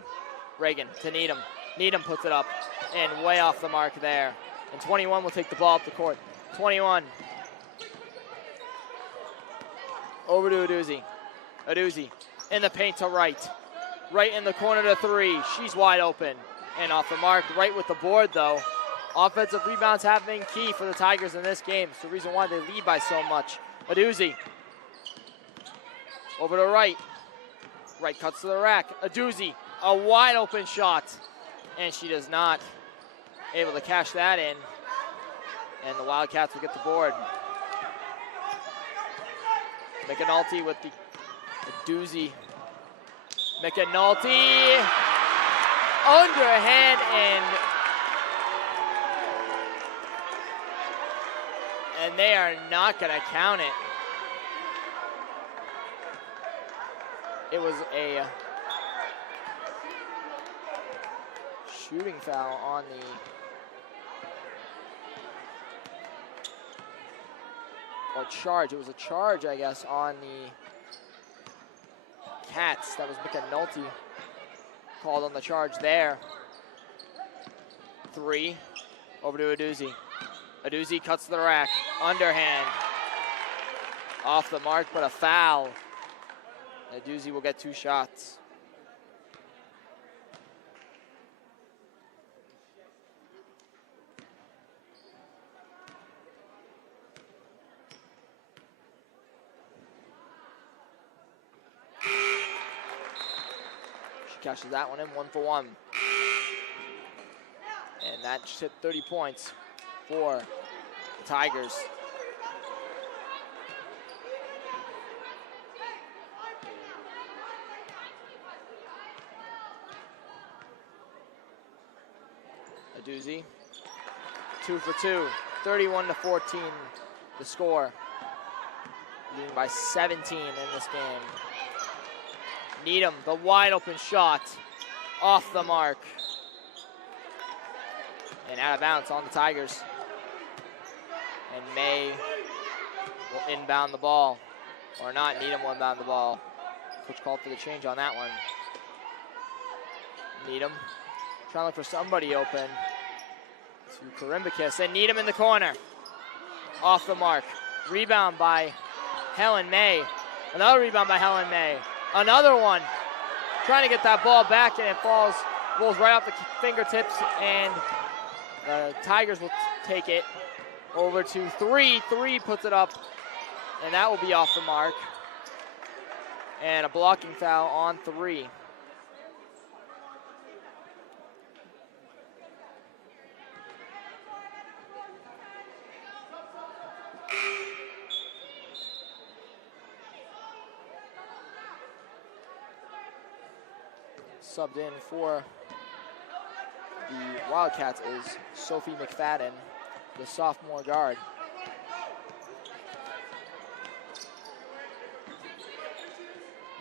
Reagan to Needham. Needham puts it up, and way off the mark there. And 21 will take the ball up the court. 21. Over to Aduzzi. Aduzzi in the paint to right. Right in the corner to 3. She's wide open. And off the mark, right with the board though. Offensive rebounds have been key for the Tigers in this game. It's the reason why they lead by so much. Aduzzi. Over to right. Right cuts to the rack. Aduzzi, a wide open shot. And she does not able to cash that in. And the Wildcats will get the board. McAnulty with the doozy. McAnulty underhand and they are not going to count it. It was a shooting foul on the charge. It was a charge, I guess, on the Cats. That was McAnulty called on the charge there. 3 over to Aduzzi. Aduzzi cuts to the rack. Underhand. Off the mark, but a foul. Aduzzi will get 2 shots. Catches that one in, 1 for 1. And that just hit 30 points for the Tigers. Aduzzi, 2 for 2, 31-14 the score. Leading by 17 in this game. Needham, the wide open shot, off the mark. And out of bounds on the Tigers. And May will inbound the ball. Or not, Needham will inbound the ball. Coach called for the change on that one. Needham trying to look for somebody open. To Karimbakis, and Needham in the corner. Off the mark. Rebound by Helen May. Another rebound by Helen May. Another one, trying to get that ball back, and it rolls right off the fingertips, and the Tigers will take it over to 3. 3 puts it up, and that will be off the mark. And a blocking foul on 3. Subbed in for the Wildcats is Sophie McFadden, the sophomore guard.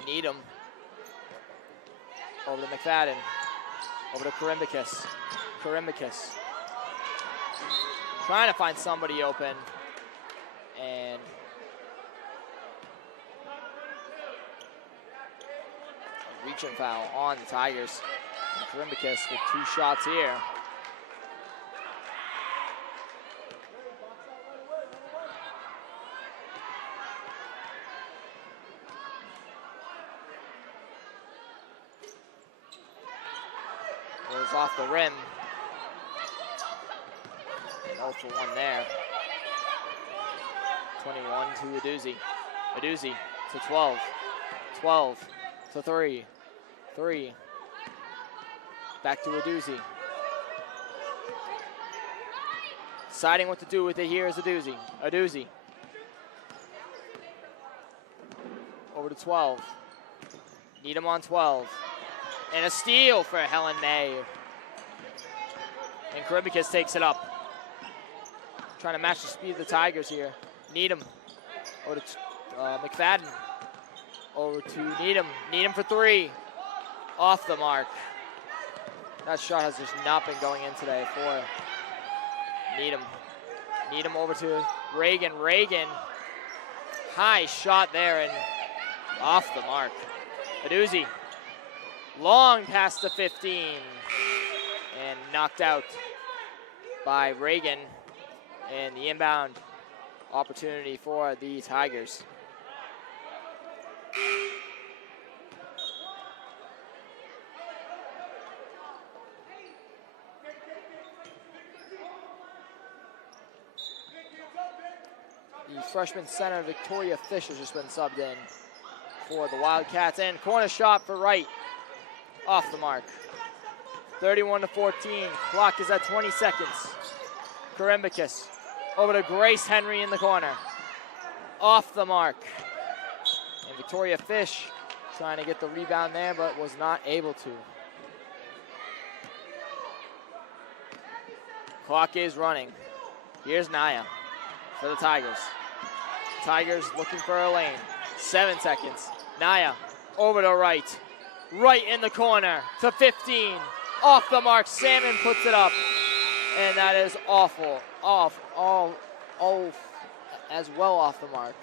Needham over to McFadden, over to Karimbakis. Karimbakis trying to find somebody open, and reaching foul on the Tigers. And Karimbakis with 2 shots here. Goes off the rim. And 0 for 1 there. 21 to Aduzzi. Aduzzi to 12. 12 to 3. 3. Back to Aduzzi. Deciding what to do with it here is Aduzzi. Aduzzi. Over to 12. Needham on 12. And a steal for Helen May. And Karimbakis takes it up. Trying to match the speed of the Tigers here. Needham over to McFadden. Over to Needham. Needham for 3. Off the mark. That shot has just not been going in today for Needham. Needham over to Reagan. Reagan. High shot there and off the mark. Aduzzi. Long past the 15. And knocked out by Reagan. And the inbound opportunity for the Tigers. The freshman center, Victoria Fish, has just been subbed in for the Wildcats. And corner shot for Wright. Off the mark. 31-14. Clock is at 20 seconds. Karimbakis Over to Grace Henry in the corner. Off the mark. And Victoria Fish trying to get the rebound there, but was not able to. Clock is running. Here's Naya for the Tigers. Tigers looking for a lane. 7 seconds. Naya over to right. Right in the corner to 15. Off the mark. Salmon puts it up. And that is awful. Off as well off the mark.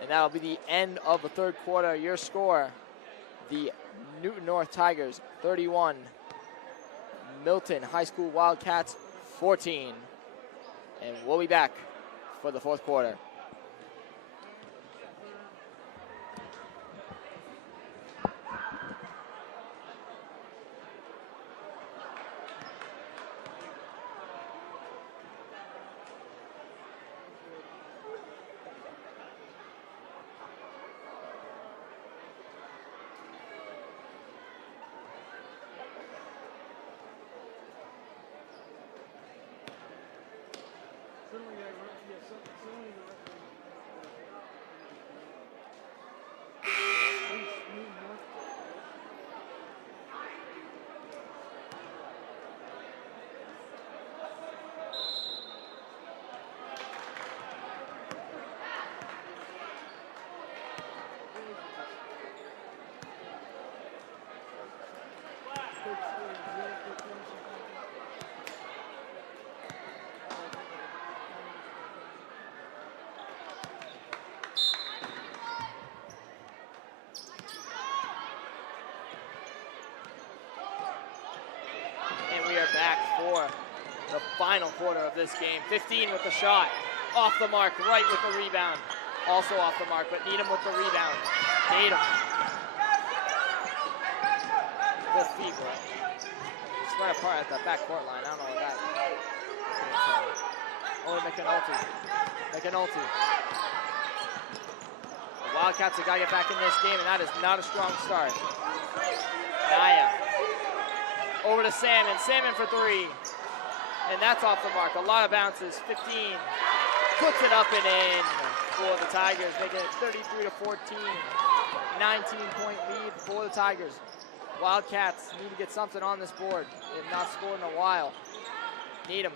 And that'll be the end of the third quarter. Your score, the Newton North Tigers 31. Milton High School Wildcats 14. And we'll be back for the fourth quarter. We are back for the final quarter of this game. 15 with the shot. Off the mark, right with the rebound. Also off the mark, but Needham with the rebound. Needham. Both feet, bro. Spread apart at the backcourt line. I don't know what that is. Over McAnulty. McAnulty. The Wildcats have got to get back in this game, and that is not a strong start. Naya. Over to Salmon. Salmon for 3. And that's off the mark. A lot of bounces. 15. Puts it up and in for the Tigers, making it 33-14. 19-point lead for the Tigers. Wildcats need to get something on this board. They have not scored in a while. Needham.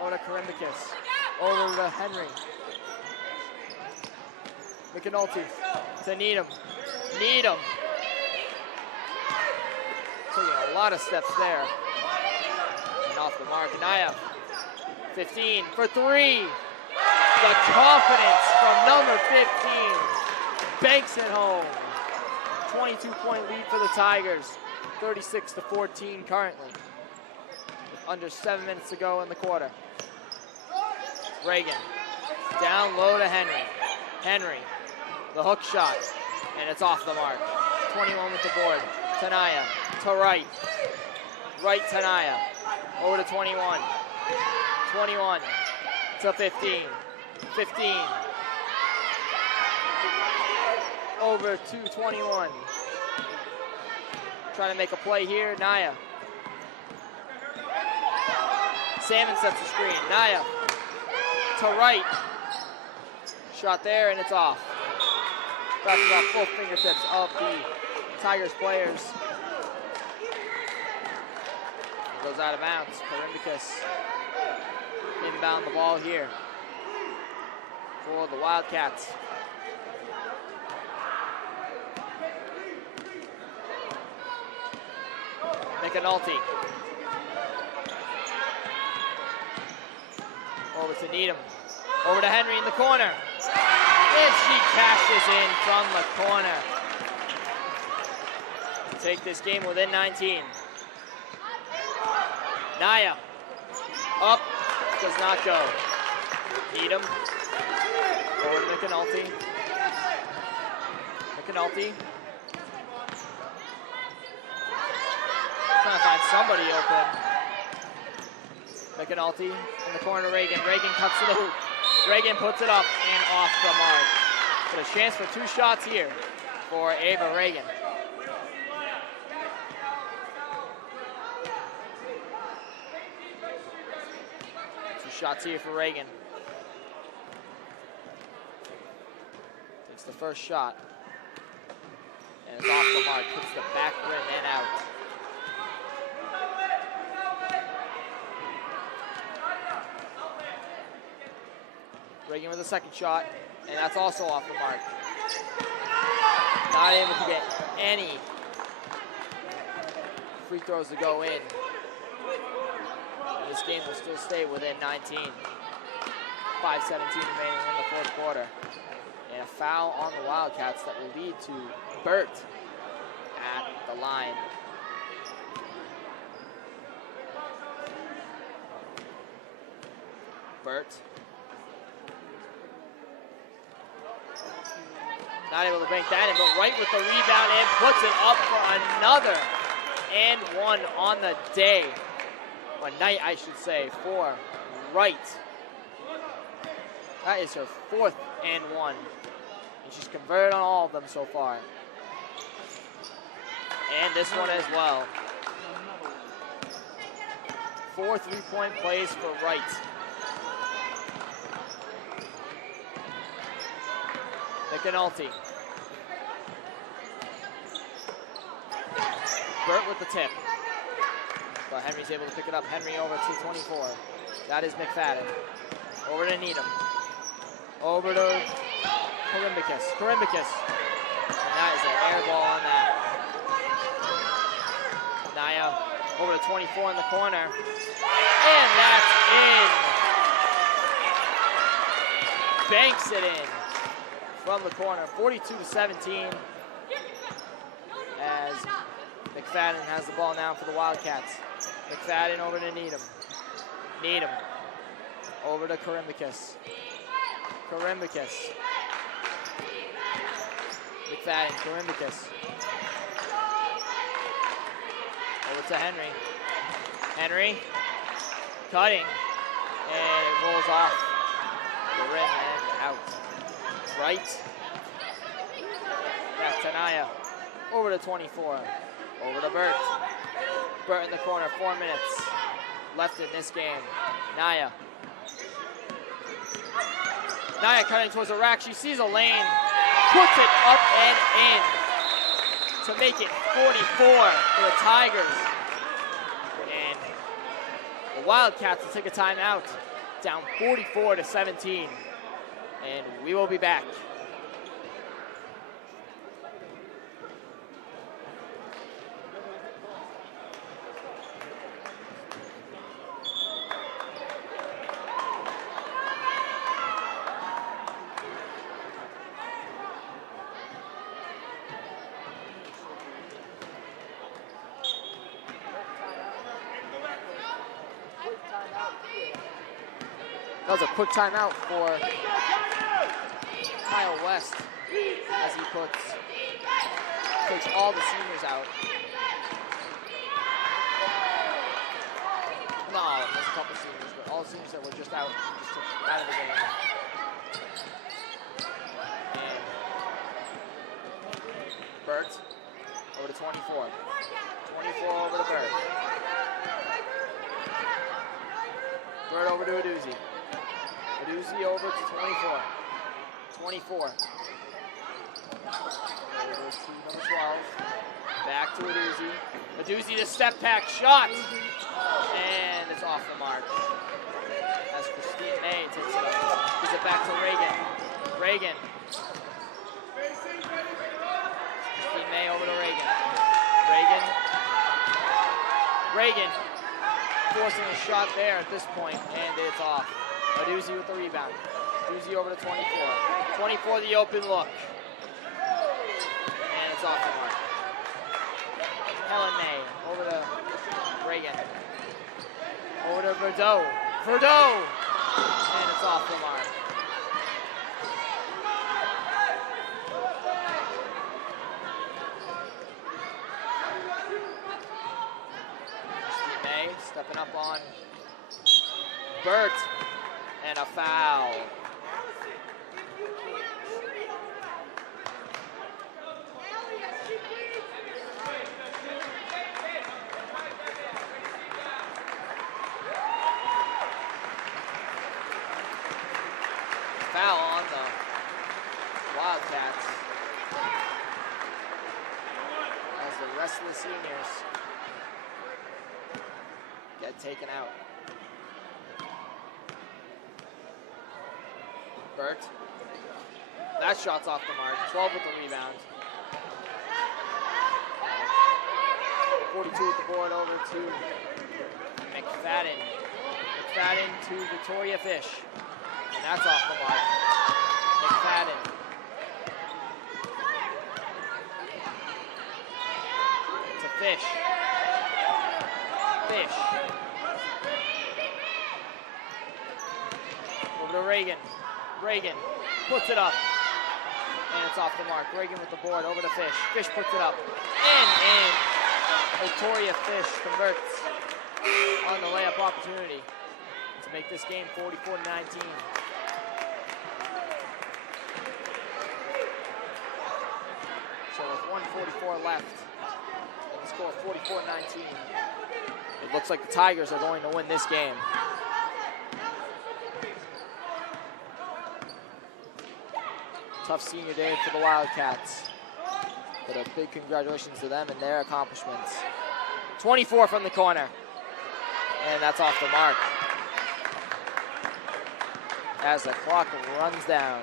Over to Karimbakis. Over to Henry. McAnulty to Needham. Needham. Taking a lot of steps there. And off the mark, Naya. 15 for 3. The confidence from number 15. Banks it home. 22-point lead for the Tigers. 36-14 currently. With under 7 minutes to go in the quarter. Reagan. Down low to Henry. Henry. The hook shot. And it's off the mark. 21 with the board. Tanaya to right. Right Tanaya. Over to 21. 21 to 15. 15. Over to 21. Trying to make a play here. Naya. Salmon sets the screen. Naya to right. Shot there and it's off. Bounces off both fingertips of the Tigers players. It goes out of bounds. Karimbakis inbound the ball here for the Wildcats. McAnulty. Over to Needham. Over to Henry in the corner. And she cashes in from the corner. Take this game within 19. Naya. Up. Does not go. Needham. Over to McAnulty. McAnulty. Trying to find somebody open. McAnulty in the corner, Reagan. Reagan cuts to the hoop. Reagan puts it up and off the mark. But a chance for 2 shots here for Ava Reagan. Shots here for Reagan. Takes the first shot. And it's off the mark. Hits the back rim and out. Reagan with a second shot. And that's also off the mark. Not able to get any free throws to go in. And this game will still stay within 19. 5:17 remaining in the fourth quarter. And a foul on the Wildcats that will lead to Burt at the line. Burt. Not able to bank that in, but right with the rebound and puts it up for another and one on the day. Or night, I should say, for Wright. That is her fourth and one. And she's converted on all of them so far. And this one as well. 4 3-point plays for Wright. McAnulty. Burt with the tip. But Henry's able to pick it up. Henry over to 24. That is McFadden. Over to Needham. Over to Karimbicus. Karimbicus. And that is an air ball on that. Naya over to 24 in the corner. And that's in. Banks it in from the corner. 42-17. As McFadden has the ball now for the Wildcats. McFadden over to Needham. Needham over to Karimbicus. Karimbicus. McFadden, Karimbicus. Over to Henry. Henry cutting. And it rolls off the rim and out. Right. Back to Naya. Over to 24. Over to Burt. Burt in the corner. 4 minutes left in this game. Naya. Naya cutting towards the rack. She sees a lane. Puts it up and in to make it 44 for the Tigers. And the Wildcats will take a timeout. Down 44-17. And we will be back. That was a quick timeout for Kyle West as he takes all the seniors out. No, there's a couple seniors, but all the seniors that were just out of the game. And Burt over to 24. 24 over to Burt. Burt over to Aduzzi. Aduzzi over to 24. 24. Over to number 12. Back to Aduzzi. Aduzzi the step back shot. And it's off the mark. As Christine May takes it up. Gives it back to Reagan. Reagan. Christine May over to Reagan. Reagan. Reagan. Forcing a shot there at this point, and it's off. Aduzzi with the rebound. Aduzzi over to 24. 24 the open look. And it's off the mark. Helen May over to Reagan. Over to Verdeau. Verdeau! And it's off the mark. May stepping up on Burt. And a foul. foul on the Wildcats. As the rest of the seniors get taken out. Burt. That shot's off the mark. 12 with the rebound. 42 with the board over to McFadden. McFadden to Victoria Fish. And that's off the mark. McFadden. To Fish. Fish. Over to Reagan. Reagan puts it up. And it's off the mark. Reagan with the board over to Fish. Fish puts it up. In. Victoria Fish converts on the layup opportunity to make this game 44-19. So with 1:44 left, and the score 44-19, it looks like the Tigers are going to win this game. Tough senior day for the Wildcats, but a big congratulations to them and their accomplishments. 24 from the corner, and that's off the mark as the clock runs down.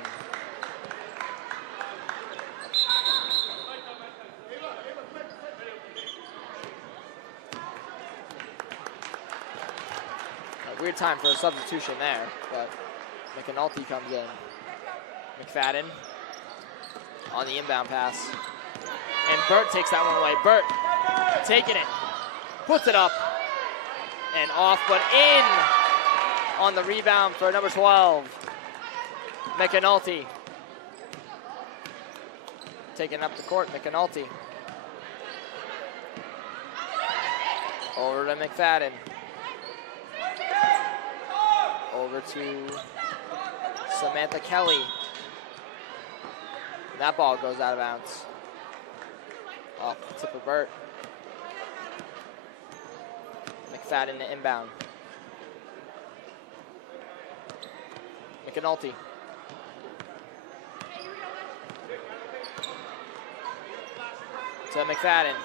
A weird time for a substitution there, but McAnulty comes in. McFadden on the inbound pass. And Burt takes that one away. Burt taking it, puts it up, and off, but in on the rebound for number 12, McAnulty. Taking up the court, McAnulty. Over to McFadden. Over to Samantha Kelly. That ball goes out of bounds. Off the tip of Burt. McFadden to inbound. McAnulty. To McFadden.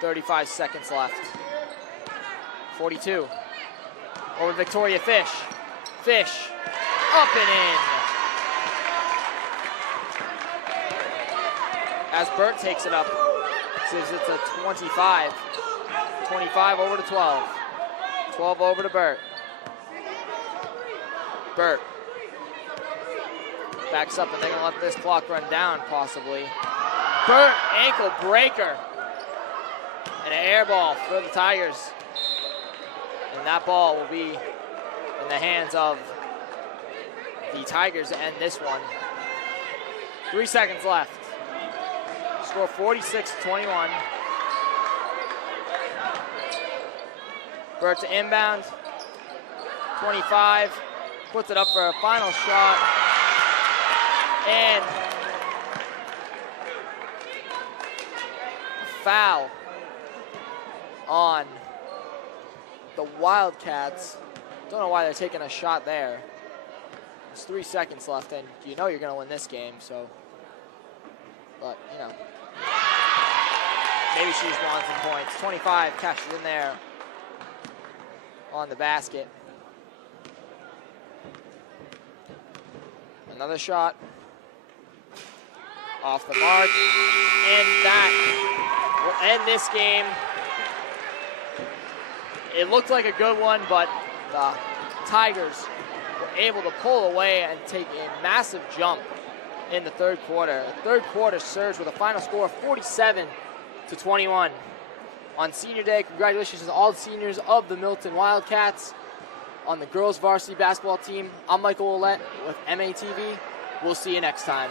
35 seconds left. 42. Over Victoria Fish. Fish. Up and in. As Burt takes it up, says it's a 25. 25 over to 12. 12 over to Burt. Burt backs up and they're gonna let this clock run down possibly. Burt, ankle breaker. And an air ball for the Tigers. And that ball will be in the hands of the Tigers to end this one. 3 seconds left. Score 46-21. Burt to inbound. 25. Puts it up for a final shot. And foul on the Wildcats. Don't know why they're taking a shot there. There's 3 seconds left, and you know you're going to win this game, so. But, you know. Maybe she's won some points. 25 catches in there on the basket. Another shot. Off the mark. And that will end this game. It looked like a good one, but the Tigers were able to pull away and take a massive jump in the third quarter. The third quarter surged with a final score of 47-21. On senior day, congratulations to all the seniors of the Milton Wildcats. On the girls varsity basketball team, I'm Michael Ouellette with MATV. We'll see you next time.